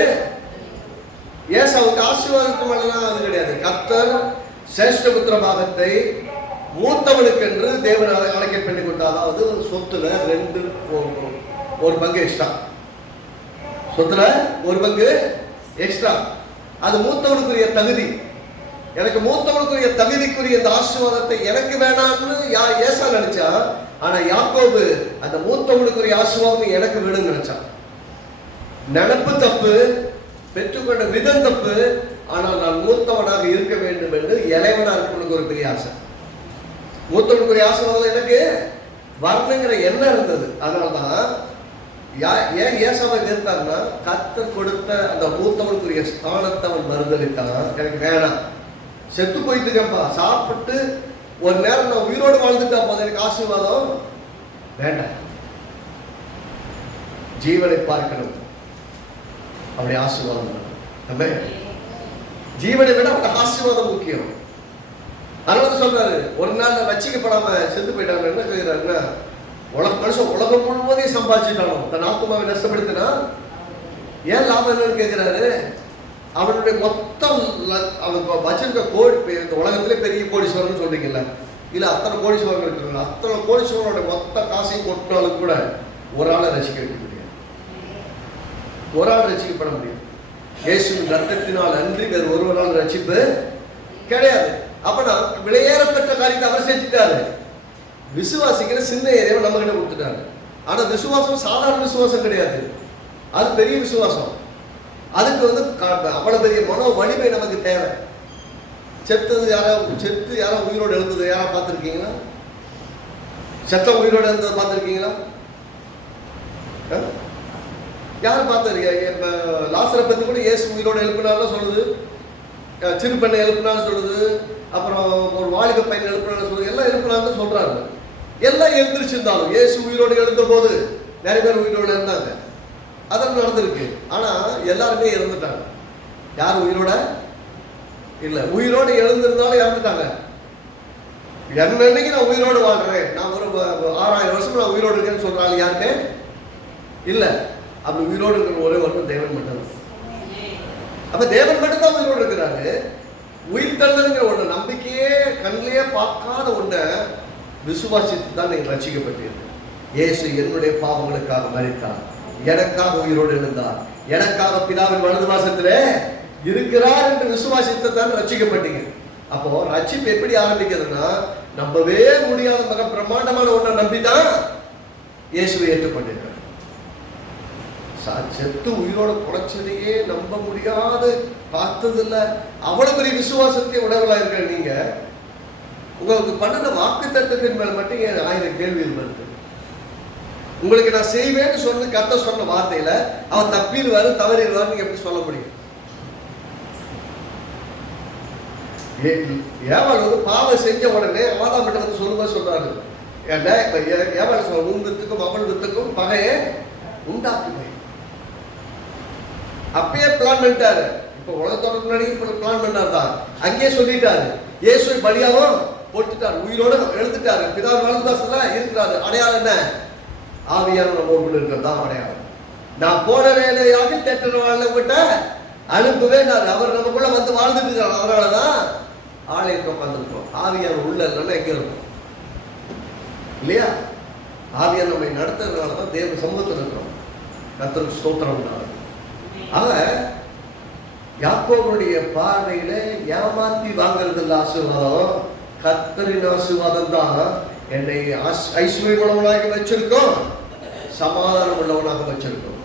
ஏசாவுக்கு ஆசீர்வாதத்துக்கு மேலாம் அது கிடையாது. கர்த்தர் சேஷ்டபுத்திர பாகத்தை மூத்தவனுக்கு என்று தேவன் அழைக்க பண்ணி கொடுத்தார். அதாவது சொத்துல 1 பங்கு எக்ஸ்ட்ரா, சொத்துல 1 பங்கு எக்ஸ்ட்ரா. அது மூத்தவனுக்குரிய தகுதி. எனக்கு மூத்தவனுக்குரிய தகுதிக்குரிய இந்த ஆசீர்வாதத்தை எனக்கு வேணாம்னு ஏசா நினைச்சா. ஆனா யாக்கோபு அந்த மூத்தவனுக்குரிய ஆசீர்வாதம் எனக்கு வேணும்னு நினைச்சான். நினப்பு தப்பு, பெற்றுக்கொண்ட விதம் தப்பு. ஆனால் நான் மூத்தவனாக இருக்க வேண்டும் என்று இளைவனா இருக்கவனுக்கு ஒரு பெரிய ஆசை. மூத்தவனுக்குரிய ஆசீர்வாதம் எனக்கு வரணுங்கிற எண்ணம் இருந்தது. அதனால்தான் ஏன் ஏசாவை வெறுத்தான்னா, கர்த்தர் கொடுத்த அந்த மூத்தவனுக்குரிய ஸ்தானத்தை அவன் மறுதளித்தான். எனக்கு வேணாம், செத்து போயிட்டுக்கப்பா, சாப்பிட்டு ஒரு நேரம் நான் உயிரோடு வாழ்ந்துட்டா போது எனக்கு ஆசீர்வாதம் வேண்டாம். ஜீவனை பார்க்கணும், அப்படி ஆசீர்வாதம். ஜீவனை விட அவனுக்கு ஆசீர்வாதம் முக்கியம். அதனால சொல்றாரு, ஒரு நாள் ரட்சிக்கப்படாம செத்து போயிட்டாங்க. என்ன செய்யறாருன்னா, மனுஷன் உலகம் முழுவதையும் சம்பாதிச்சுட்டானோ, தன் ஆத்மாவை நஷ்டப்படுத்தினா ஏன் லாபம் என்னன்னு கேட்கிறாரு. அவனுடைய மொத்தம் அவன் வச்சிருக்க கோடி, இந்த உலகத்திலே பெரிய கோடீஸ்வரன் சொல்றீங்கல்ல, இல்ல அத்தனை கோடீஸ்வரன் இருக்கிறாங்க, அத்தனை கோடீஸ்வரனோட மொத்த காசையும் கொட்டினாலும் கூட ஒரு ஆளை ரசிக்க வைக்க முடியாது. ஒரு ஆள் ரசிக்கப்பட முடியும். இயேசுவின் ரத்தத்தினால் அன்றி வேறு ஒருவரால் ரட்சிப்பு கிடையாது. அப்பனா விலையேறப்பட்ட காரியத்தை அவர் செஞ்சுட்டாரு. விசுவாசிக்கிற சின்ன ஏரியாவை நம்ம கிட்ட கொடுத்துட்டாரு. ஆனா விசுவாசம் சாதாரண விசுவாசம் கிடையாது, அது பெரிய விசுவாசம். அதுக்கு அவ்வளவு பெரிய மனோ வலிமை நமக்கு தேவை. செத்து யாரோ உயிரோடு எழுந்தது யாரா பார்த்துருக்கீங்களா? செத்தம் உயிரோடு எழுந்தது பார்த்துருக்கீங்களா? யாரும் பார்த்துருக்கீங்க? லாசரை பத்தி கூட இயேசு உயிரோடு எழுப்பினாலும் சொல்லுது, சிறு பெண்ணை எழுப்பினாலும் சொல்லுது, அப்புறம் ஒரு வாலிப பையன் எழுப்பினாலும் சொல்லுது, எல்லாம் எழுப்பினாலும் சொல்றாங்க. எல்லாம் எழுந்திரிச்சிருந்தாலும் இயேசு உயிரோடு எழுந்த போது நிறைய பேர் உயிரோடு இருந்தாங்க, அதெல்லாம் நடந்திருக்கு. ஆனா எல்லாருமே இறந்துட்டாங்க. யார் உயிரோட இல்ல, உயிரோடு எழுந்திருந்தாலும் இறந்துட்டாங்க. என்னன்னைக்கு நான் உயிரோடு வாழ்றேன், நான் ஒரு 6000 வருஷம் நான் உயிரோடு இருக்கேன்னு சொல்றாங்க யாருமே இல்ல. அப்படி உயிரோடு இருக்கிற ஒரே ஒருத்தர் தேவன் மட்டும். அப்ப தேவன் மட்டும் தான் உயிரோடு இருக்கிறாரு. உயிர் தள்ளதுங்கிற ஒண்ணு, நம்பிக்கையே கண்ணிலேயே பார்க்காத ஒண்ண விசுவாசித்து தான் நீங்க ரட்சிக்கப்பட்டீர்கள். இயேசு என்னுடைய பாவங்களுக்காக மரித்தார், எனக்காக உயிரோடு எழுந்தார், எனக்காக பிதாவின் வலது வாசத்திலே இருக்கிறார் என்று விசுவாசித்து தான் ரட்சிக்கப்பட்டீங்க. அப்போ ரட்சிப்பு எப்படி ஆரம்பிக்கிறதுனா, நம்பவே முடியாத மிக பிரம்மாண்டமான ஒன்றை நம்பிதான் இயேசுவை ஏற்றுக்கொண்டிருக்கிறார். செத்து உயிரோட குறைச்சதையே நம்ப முடியாது, பார்த்ததில்ல, அவ்வளவு பெரிய விசுவாசத்தை உடவுகளா இருக்கிற நீங்க, உங்களுக்கு பண்ணின வாக்கு தத்துவத்தின் மேல மட்டும் 1000 கேள்விகள் வருது. உங்களுக்கு நான் செய்வேன்னு சொன்ன கர்த்தர் சொன்ன வார்த்தையில அவன் தப்பிடுவாரு தவறிடுவாரு நீங்க எப்படி சொல்ல முடியும்? ஏவாள் பாவம் செஞ்ச உடனே ஆதாம் கிட்ட வந்து சொல்லும்போது சொல்றாரு, ஏவாள் சொல்ற, உன் வித்துக்கும் அவள் வித்துக்கும் பகையை உண்டாக்குமே. அப்பயே பிளான் பண்ணிட்டாரு. இப்ப உலகத்தோட முன்னாடி பிளான் பண்ணாரு தான், அங்கேயே சொல்லிட்டாரு. இயேசுவை பலியாவும் போட்டுட்டாரு, உயிரோட எழுந்துட்டாரு, பிதாவின் வலதுபாசத்துல இருக்கிறாரு. அடையாளம் என்ன? ஆவியான நம்ம இருக்கிறதான் அடையாளம். நான் போன வேலையாக தேட்டர் வாழ்கிட்ட அனுப்பவே நான், அவர் நமக்குள்ள வந்து வாழ்ந்துட்டு இருக்காரு. அதனாலதான் ஆலயத்தை உட்காந்துருக்கோம். ஆவியான உள்ள இல்லைன்னா எங்க இருக்கும் இல்லையா? ஆவியான நம்மை நடத்துறதுனாலதான் தேவ சமூகத்தில் இருக்கிறோம். கர்த்தருக்கு ஸ்தோத்திரம். ஆக யாக்கோபுடைய பார்வையில ஏமாத்தி வாங்குறது இல்ல ஆசீர்வாதம், கர்த்தரின் ஆசீர்வாதம் தான் என்னை ஐஸ்வர்யம் உள்ளவனாக வச்சிருக்கோம், சமாதானம் உள்ளவனாக வச்சிருக்கோம்.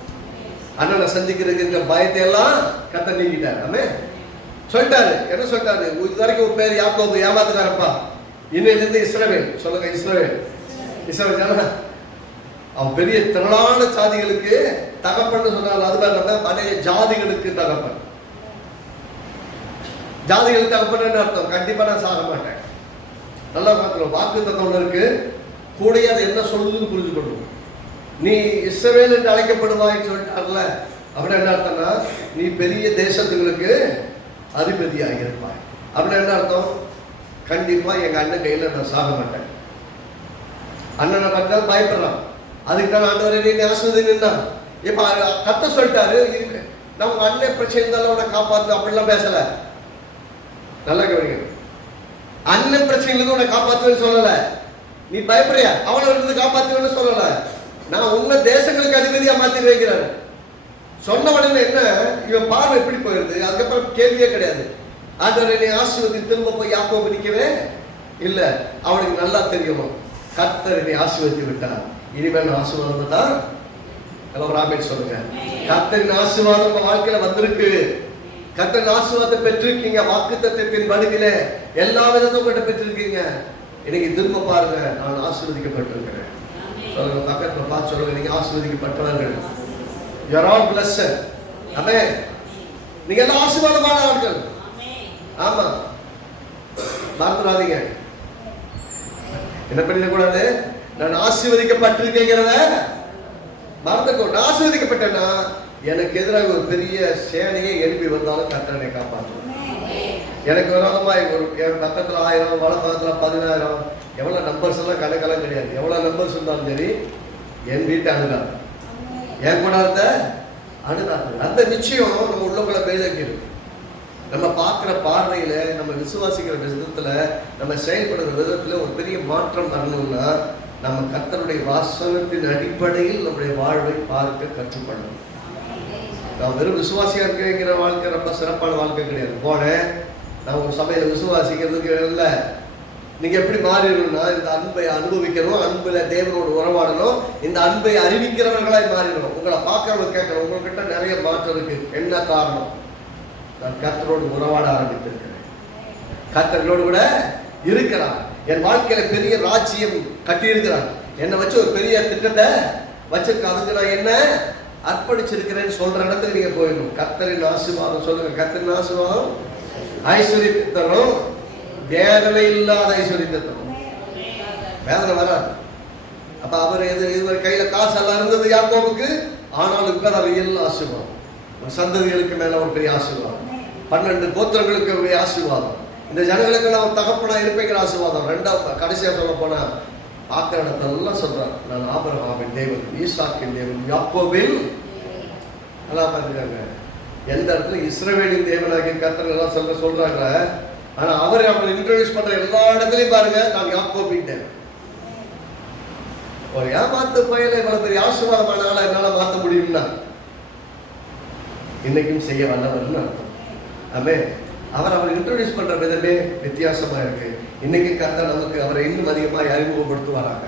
அண்ணனை சந்திக்கிறதுக்கு பயத்தை எல்லாம் கர்த்தர் நீக்கிட்டாரு. ஆமே சொல்லிட்டாரு. என்ன சொல்லிட்டாரு? இது வரைக்கும் ஒரு பேர் யாக்கோபு ஏமாத்துறாருப்பா, இன்னையிலிருந்து இஸ்ரவேல் சொல்லுங்க. இஸ்ரவேல் ஜன அவன் பெரிய திரளான ஜாதிகளுக்கு தகப்பன்னு சொன்னால, அது மாதிரி பழைய ஜாதிகளுக்கு தகப்பன். ஜாதிகளுக்கு தகப்பன்னு அர்த்தம், கண்டிப்பா நான் சாக மாட்டேன். நல்லா பார்க்கணும், வாக்கு தத்துவம் இருக்கு கூட, அது என்ன சொல்லுதுன்னு புரிஞ்சுக்கணும். நீ இஸ்ரவேல் என்று அழைக்கப்படுவாய்ன்னு சொல்லிட்டார்ல, அப்படி என்ன அர்த்தம்னா நீ பெரிய தேசத்துகளுக்கு அதிபதியாக இருப்பாய். அப்படி என்ன அர்த்தம்? கண்டிப்பா எங்க அண்ணன் கையில நான் சாக மாட்டேன். அண்ணனை பார்த்தா பயப்படுறான், அதுக்கு தான் ஆண்டவரே நீ ஆசீர்வதினா. இப்ப கர்த்தர் சொல்லிட்டாரு, நம்ம அண்ணன் பிரச்சனை இருந்தாலும் அவனை காப்பாத்து, அப்படிலாம் பேசல. நல்லா கவனிக்கணும், அண்ணன் பிரச்சனையிலிருந்து உன்னை காப்பாத்துவேன்னு சொல்லல. நீ பயப்படுறியா, அவனை இருந்து காப்பாத்துவேன்னு சொல்லல. நான் உன்ன தேசங்களுக்கு அதிபதியா மாத்தி வைக்கிறாரு. சொன்ன உடனே என்ன, இவன் பார்வை எப்படி போயிருது? அதுக்கப்புறம் கேள்வியே கிடையாது. ஆண்டவரே நீ ஆசீர்வதி, திரும்ப போய் யாக்கோபு நிக்கவே இல்ல. அவனுக்கு நல்லா தெரியும், கர்த்தர் என்னை ஆசீர்வதித்து விட்டார், இனிமேல் ஆசீர்வாதம் தான். எல்லாம் ராமேட் சொல்லுங்க, கர்த்தரின் ஆசீர்வாதம் உங்க வாழ்க்கையில வந்திருக்கு. கர்த்தரின் ஆசீர்வாதத்தை பெற்றிருக்கீங்க. வாக்கு தத்தத்தின் வடிவில எல்லா விதத்தும் கிட்ட பெற்றிருக்கீங்க. இன்னைக்கு திரும்ப பாருங்க, நான் ஆசீர்வதிக்கப்பட்டிருக்கிறேன். சொல்லுங்க, பக்கத்துல பார்த்து சொல்லுங்க, நீங்க ஆசீர்வதிக்கப்பட்டவர்கள். You are all blessed. ஆமென். நீங்க எல்லாம் ஆசீர்வாதமான ஆட்கள். ஆமா, மறந்துடாதீங்க. என்ன பண்ணிட கூடாது? நான் ஆசீர்வதிக்கப்பட்டிருக்கேங்கிறத மறந்துக்கோ. நான் ஆசீர்வதிக்கப்பட்டேன்னா எனக்கு எதிராக ஒரு பெரிய சேனையை எழுப்பி வந்தாலும் கர்த்தர் என்னை காப்பாற்றுவார். எனக்கு விரோதமாக ஒரு என் பக்கத்தில் 1000, வலை பக்கத்தில் 10000, எவ்வளோ நம்பர்ஸ் எல்லாம் கணக்கெல்லாம் கிடையாது. எவ்வளோ நம்பர்ஸ் இருந்தாலும் சரி என் வீட்டை அணுகாது, என் கூட இருந்த அணுகாது. அந்த நிச்சயம் நம்ம உள்ளக்குள்ள பேதக்கிது. நம்ம பார்க்குற பார்வையில், நம்ம விசுவாசிக்கிற விதத்தில், நம்ம செயல்படுற விதத்தில் ஒரு பெரிய மாற்றம் வரணும்னா நம்ம கர்த்தருடைய வாசகத்தின் அடிப்படையில் நம்முடைய வாழ்வை பார்க்க கற்றுக்கொள்ளணும். நான் வெறும் விசுவாசியாக இருக்கிற வாழ்க்கை ரொம்ப சிறப்பான வாழ்க்கை கிடையாது. போனேன் நான் ஒரு சபையில் விசுவாசிக்கிறதுக்கு இல்லை. நீங்கள் எப்படி மாறிடணும்னா இந்த அன்பை அனுபவிக்கணும், அன்பில் தேவனோடு உறவாடணும், இந்த அன்பை அறிவிக்கிறவர்களாய் மாறிடணும். உங்களை பார்க்கறவங்க கேட்கணும், உங்கள்கிட்ட நிறைய மாற்றம் இருக்கு. என்ன காரணம்? நான் கர்த்தரோடு உறவாட ஆரம்பித்திருக்கிறேன், கர்த்தர்களோடு கூட இருக்கிறார், என் வாழ்க்கையில பெரிய ராஜ்யம் கட்டியிருக்கிறார், என்னை வச்சு ஒரு பெரிய திட்டத்தை வச்சிருக்க, அதுக்கு நான் என்ன அர்ப்பணிச்சிருக்கிறேன்னு சொல்ற இடத்துக்கு நீங்க போயிடணும். கர்த்தரின் ஆசீர்வாதம் சொல்லுங்க. கர்த்தரின் ஆசீர்வாதம் ஐஸ்வர்யத்தை தரும், வேதனை இல்லாத ஐஸ்வர்யத்தை தரும். வேதனை வராது. அப்ப அவர் இதுவரை கையில காசு எல்லாம் இருந்தது யாக்கோபுக்கு, ஆனாலும் இப்ப ரியல் ஆசீர்வாதம். சந்ததிகளுக்கு மேல ஒரு பெரிய ஆசீர்வாதம், 12 கோத்திரங்களுக்கு ஒரு ஆசீர்வாதம், இந்த ஜனங்களுக்கு நான் தகப்பனா இருப்பேங்கிற ஆசீர்வாதம். ரெண்டாவது கடைசியா சொல்ல போனா பார்க்கிற இடத்தெல்லாம் சொல்றாங்க, நான் ஆபிரகாமின் தேவன், ஈசாக்கின் தேவன், யாக்கோபின் எல்லாம் பார்த்துக்காங்க. எந்த இடத்துல இஸ்ரவேலின் தேவனாகிய கர்த்தர் எல்லாம் சொல்றாங்க. ஆனா அவர் இன்ட்ரோடியூஸ் பண்ற எல்லா இடத்துலையும் பாருங்க, நான் யாக்கோபின் தேவன். ஒரு ஏமாத்து பயில இவ்வளவு பெரிய ஆசீர்வாதமான ஆளை என்னால மாற்ற முடியும்னா இன்னைக்கும் செய்ய வல்லவர்னு அர்த்தம். ஆமே. அவர் இன்ட்ரோடியூஸ் பண்ற விதமே வித்தியாசமா இருக்கு. இன்னைக்கு கர்த்தர் நமக்கு அவரை இன்னும் அதிகமாக அறிமுகப்படுத்துவாராங்க.